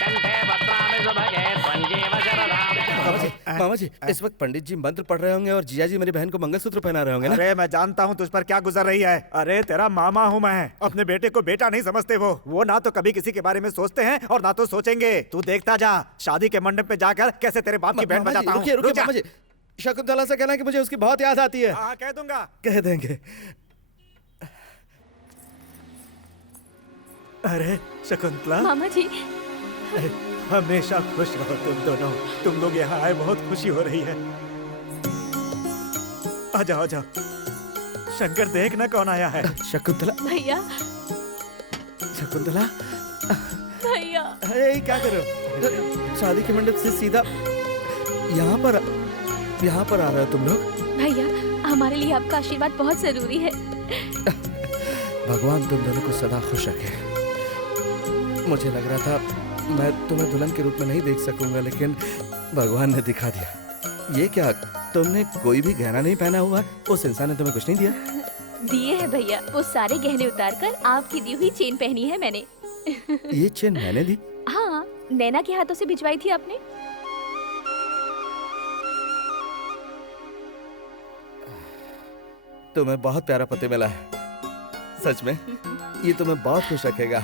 कंठे भद्रामि सुभगे त्वं शरदां। मामा जी, इस वक्त पंडित जी मंत्र पढ़ रहे होंगे और जिया जी मेरी बहन को मंगलसूत्र पहना रहे होंगे ना? अरे मैं जानता हूँ तुझ पर क्या गुजर रही है। अरे तेरा मामा हूँ मैं। अपने बेटे को बेटा नहीं समझते। वो ना तो कभी किसी के बारे में सोचते हैं और ना तो सोचेंगे। तू देखता जा, शादी के मंडप पे जाकर कैसे तेरे बाप की बहन बजाता हूँ। रुकिए मामा जी, शकुंतला से कहना कि मुझे उसकी बहुत याद आती है। हाँ, कह दूंगा। कह देंगे। अरे शकुंतला, मामा जी, हमेशा खुश रहो तुम दोनों। तुम लोग यहाँ आए, बहुत खुशी हो रही है। आ जाओ, आ जाओ। शंकर, देखना कौन आया है। शकुंतला। भैया, शकुंतला। भैया। अरे क्या कर रहे हो? शादी के मंडप से सीधा यहाँ पर आ रहे हो तुम लोग? भैया, हमारे लिए आपका आशीर्वाद बहुत जरूरी है। भगवान तुम दोनों को सदा खुश रखे। मुझे लग रहा था मैं तुम्हें दुल्हन के रूप में नहीं देख सकूंगा, लेकिन भगवान ने दिखा दिया। ये क्या, तुमने कोई भी गहना नहीं पहना हुआ? उस इंसान ने तुम्हें कुछ नहीं दिया? दिए है भैया, वो सारे गहने उतारकर आपकी दी हुई चेन पहनी है मैंने। ये चेन मैंने दी? हाँ, नैना के हाथों से भिजवाई थी आपने। तुम्हें बहुत प्यारा पति मिला है, सच में। ये तुम्हें बहुत खुश रखेगा।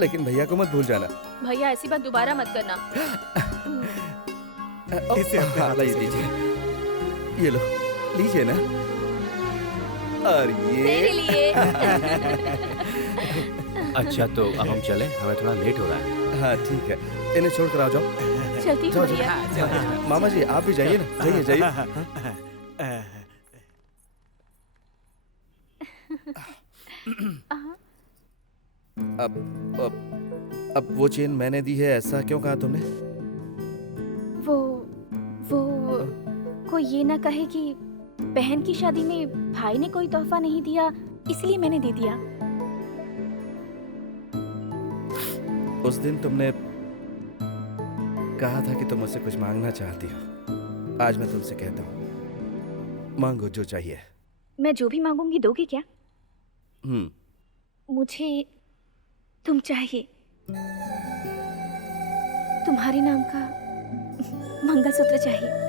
लेकिन भैया को मत भूल जाना। भैया, ऐसी बात दोबारा मत करना। इसे लाइए, दीजिए। ये लो, लीजिए ना। और ये मेरे लिए। अच्छा, तो अब हम चलें, हमें थोड़ा लेट हो रहा है। हाँ ठीक है, इन्हें छोड़ कर आ जाओ। चलती हूँ भैया। मामा जी आप भी जाइए ना, जाइए जाइए। अब वो चेन मैंने दी है, ऐसा क्यों कहा तुमने? वो कोई ये ना कहे कि बहन की शादी में भाई ने कोई तोहफा नहीं दिया, इसलिए मैंने दे दिया। उस दिन तुमने कहा था कि तुम मुझसे कुछ मांगना चाहती हो। आज मैं तुमसे कहता हूँ, मांगो जो चाहिए। मैं जो भी मांगूंगी दोगे क्या? मुझे तुम चाहिए। तुम्हारे नाम का मंगलसूत्र चाहिए।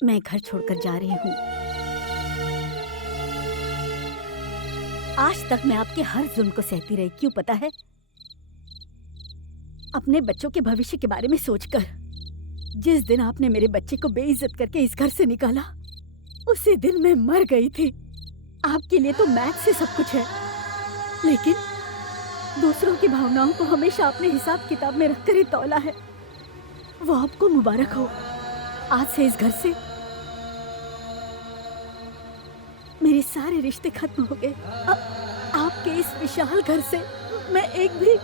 मैं घर छोड़कर जा रही हूँ। आज तक मैं आपके हर जुल्म को सहती रही, क्यों पता है? अपने बच्चों के भविष्य के बारे में सोचकर। जिस दिन आपने मेरे बच्चे को बेइज्जत करके इस घर से निकाला, उसी दिन मैं मर गई थी। आपके लिए तो मैथ से सब कुछ है, लेकिन दूसरों की भावनाओं को हमेशा अपने हिसाब किताब में रखकर ही तौला है। वो आपको मुबारक हो। आज से इस घर से मेरे सारे रिश्ते खत्म हो गए। आपके इस विशाल घर से मैं एक भी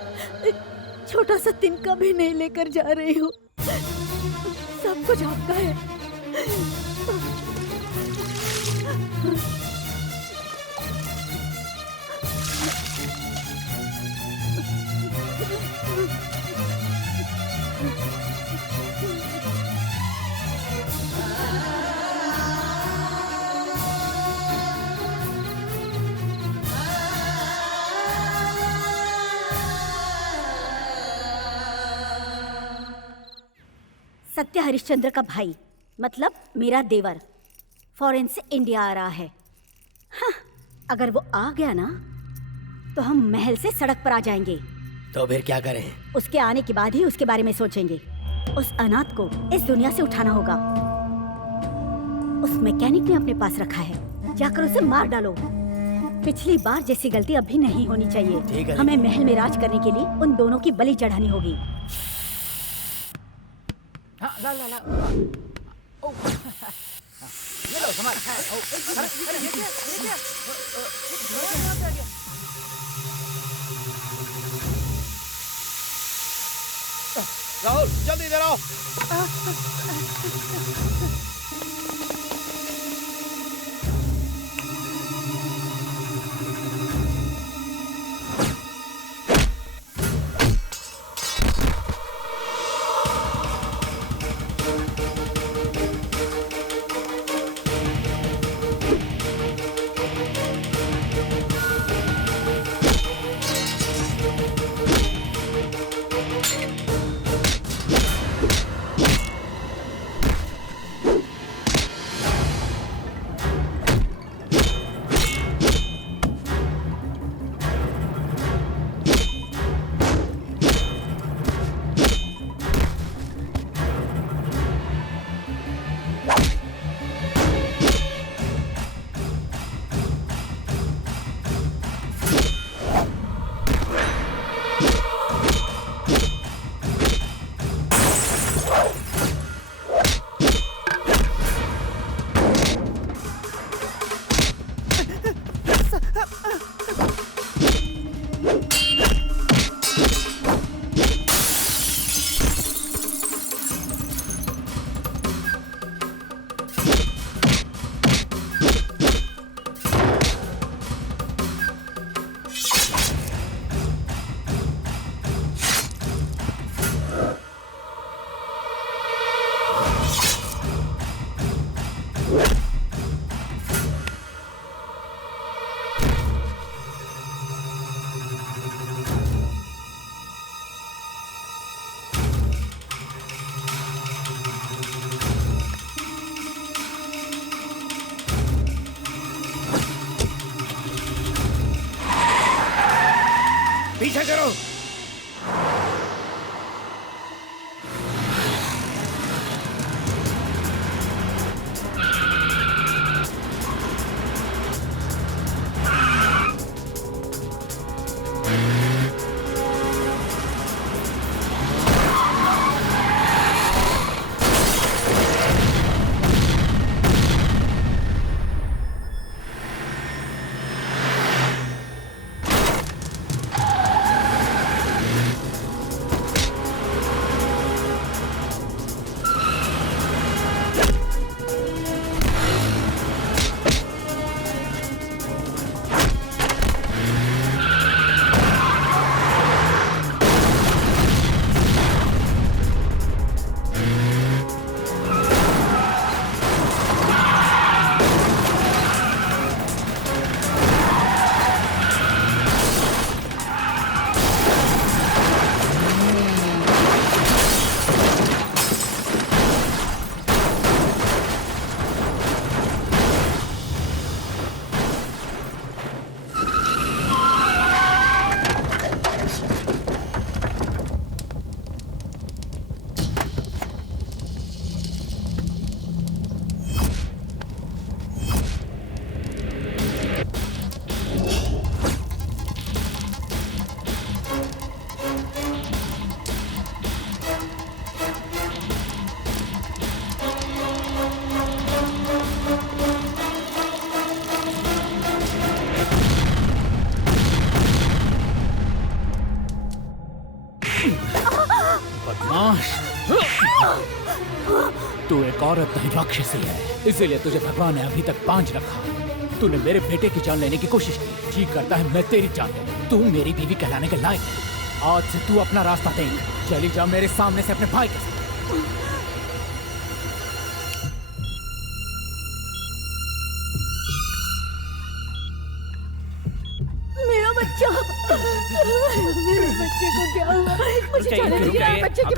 छोटा सा तिनका भी नहीं लेकर जा रही हूँ। सब कुछ आपका है। सत्य हरिश्चंद्र का भाई, मतलब मेरा देवर, फॉरेन से इंडिया आ रहा है। हाँ, अगर वो आ गया ना तो हम महल से सड़क पर आ जाएंगे। तो फिर क्या करें? उसके आने के बाद ही उसके बारे में सोचेंगे। उस अनाथ को इस दुनिया से उठाना होगा। उस मैकेनिक ने अपने पास रखा है, जाकर उसे मार डालो। पिछली बार जैसी गलती अभी नहीं होनी चाहिए। हमें महल में राज करने के लिए उन दोनों की बलि चढ़ानी होगी। हाँ, ला ला ला। ओ, ये लो संभाल। अरे ये क्या? राहुल जल्दी इधर आओ। पीछे करो। बदमाश, तू एक औरत नहीं राक्षसी है, इसीलिए तुझे भगवान ने अभी तक बांझ रखा। तूने मेरे बेटे की जान लेने की कोशिश की। जी करता है मैं तेरी जान ले लूं। तू मेरी बीवी कहलाने के लायक है। आज से तू अपना रास्ता देख। चली जा मेरे सामने से अपने भाई के साथ। मेरा बच्चा, मेरे बच्चे को क्या हुआ? मुझे जाने दीजिए, बच्चे की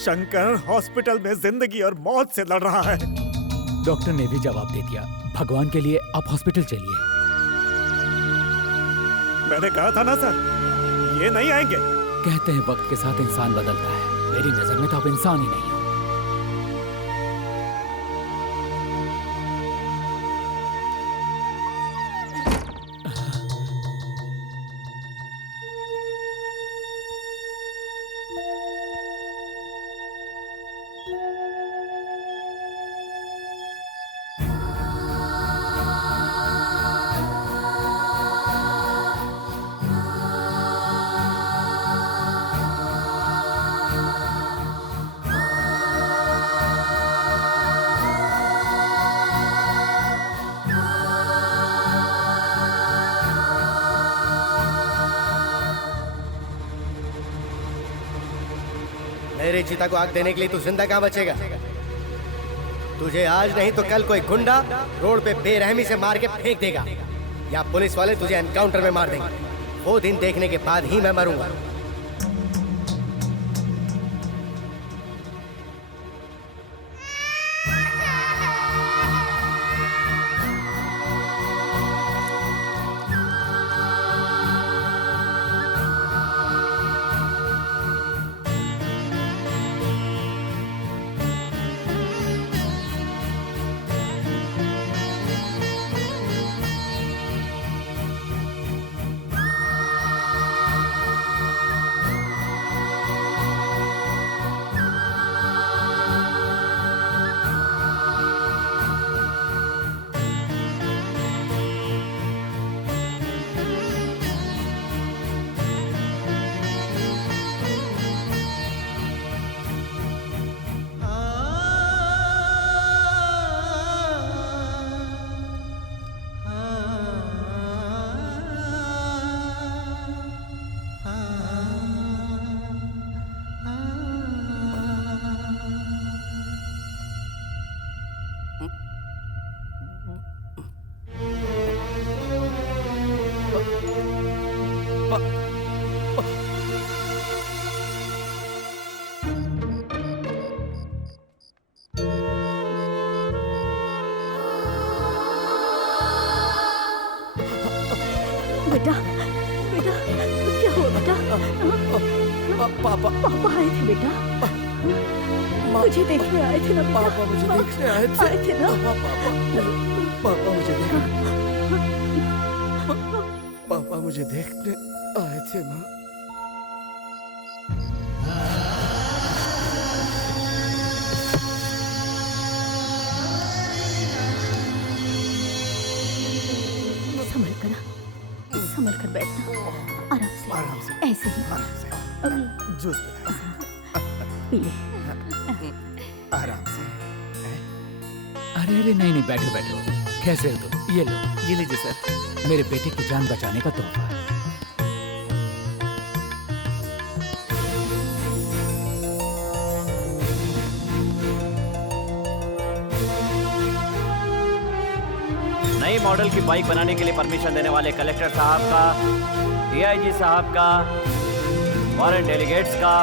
शंकर हॉस्पिटल में जिंदगी और मौत से लड़ रहा है। डॉक्टर ने भी जवाब दे दिया। भगवान के लिए आप हॉस्पिटल चलिए। मैंने कहा था ना सर, ये नहीं आएंगे। कहते हैं वक्त के साथ इंसान बदलता है। मेरी नजर में तो आप इंसान ही नहीं हो। मेरी चिता को आग देने के लिए तू जिंदा कहाँ बचेगा? तुझे आज नहीं तो कल कोई गुंडा रोड पे बेरहमी से मार के फेंक देगा, या पुलिस वाले तुझे एनकाउंटर में मार देंगे। वो दिन देखने के बाद ही मैं मरूंगा। बेटा, बेटा, क्या हुआ बेटा? पापा आए थे बेटा। मुझे देखने आए थे ना बेटा। पापा मुझे देखने आए थे ना। पापा मुझे देखने आए थे माँ। संभल कर बैठना, आराम से ऐसे ही जूस पी ले आराम से। अरे अरे नहीं नहीं, बैठो बैठो। कैसे हो तुम? ये लो, ये लीजिए सर। मेरे बेटे की जान बचाने का तोहफा है। नई मॉडल की बाइक बनाने के लिए परमिशन देने वाले कलेक्टर साहब का, डीआईजी साहब का, फॉरेन डेलीगेट्स का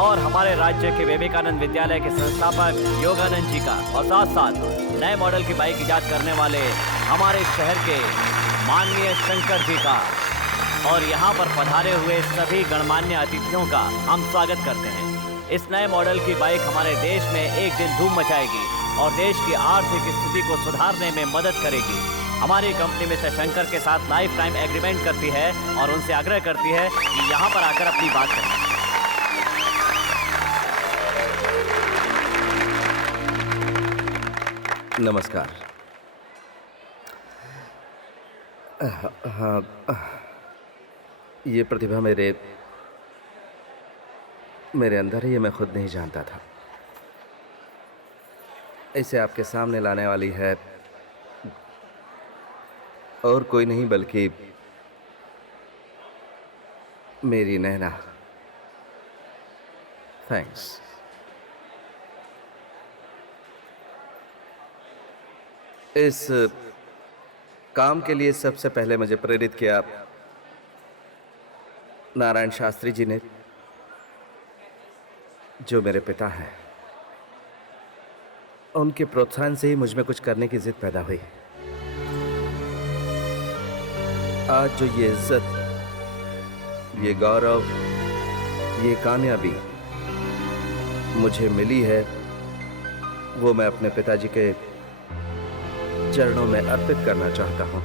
और हमारे राज्य के विवेकानंद विद्यालय के संस्थापक योगानंद जी का, और साथ साथ नए मॉडल की बाइक ईजाद करने वाले हमारे शहर के माननीय शंकर जी का, और यहाँ पर पधारे हुए सभी गणमान्य अतिथियों का हम स्वागत करते हैं। इस नए मॉडल की बाइक हमारे देश में एक दिन धूम मचाएगी और देश की आर्थिक स्थिति को सुधारने में मदद करेगी। हमारी कंपनी मिस्टर शंकर के साथ लाइफ टाइम एग्रीमेंट करती है और उनसे आग्रह करती है कि यहाँ पर आकर अपनी बात करें। नमस्कार। हाँ, ये प्रतिभा मेरे अंदर है, ये मैं खुद नहीं जानता था। इसे आपके सामने लाने वाली है और कोई नहीं बल्कि मेरी नैना। थैंक्स। इस काम के लिए सबसे पहले मुझे प्रेरित किया नारायण शास्त्री जी ने, जो मेरे पिता हैं। उनके प्रोत्साहन से ही मुझ में कुछ करने की जिद पैदा हुई। आज जो ये इज्जत, ये गौरव, ये कामयाबी मुझे मिली है, वो मैं अपने पिताजी के चरणों में अर्पित करना चाहता हूं।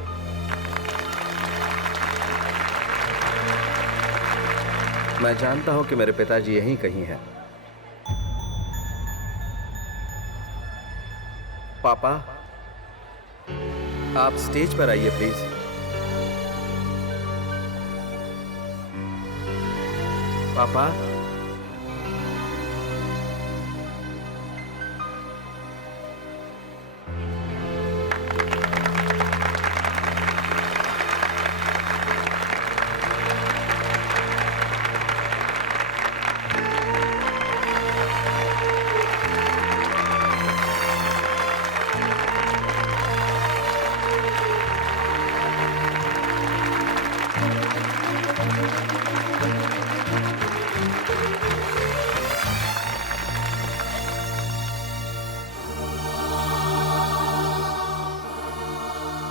मैं जानता हूं कि मेरे पिताजी यहीं कहीं हैं। पापा, आप स्टेज पर आइए प्लीज। पापा,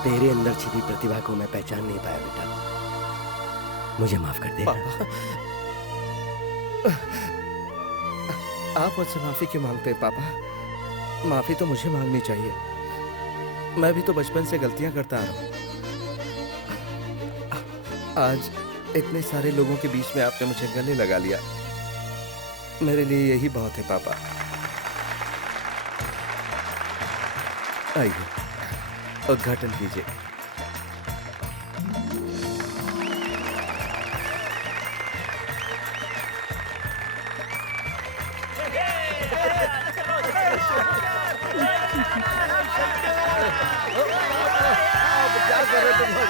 तेरे अंदर छिपी प्रतिभा को मैं पहचान नहीं पाया बेटा, मुझे माफ कर दे। पापा, आप मुझसे माफी क्यों मांगते हैं पापा? माफी तो मुझे मांगनी चाहिए। मैं भी तो बचपन से गलतियां करता आ रहा हूं। आज इतने सारे लोगों के बीच में आपने मुझे गले लगा लिया, मेरे लिए यही बहुत है पापा। आइए, उद्घाटन कीजिए। क्या कर रहे तुम लोग?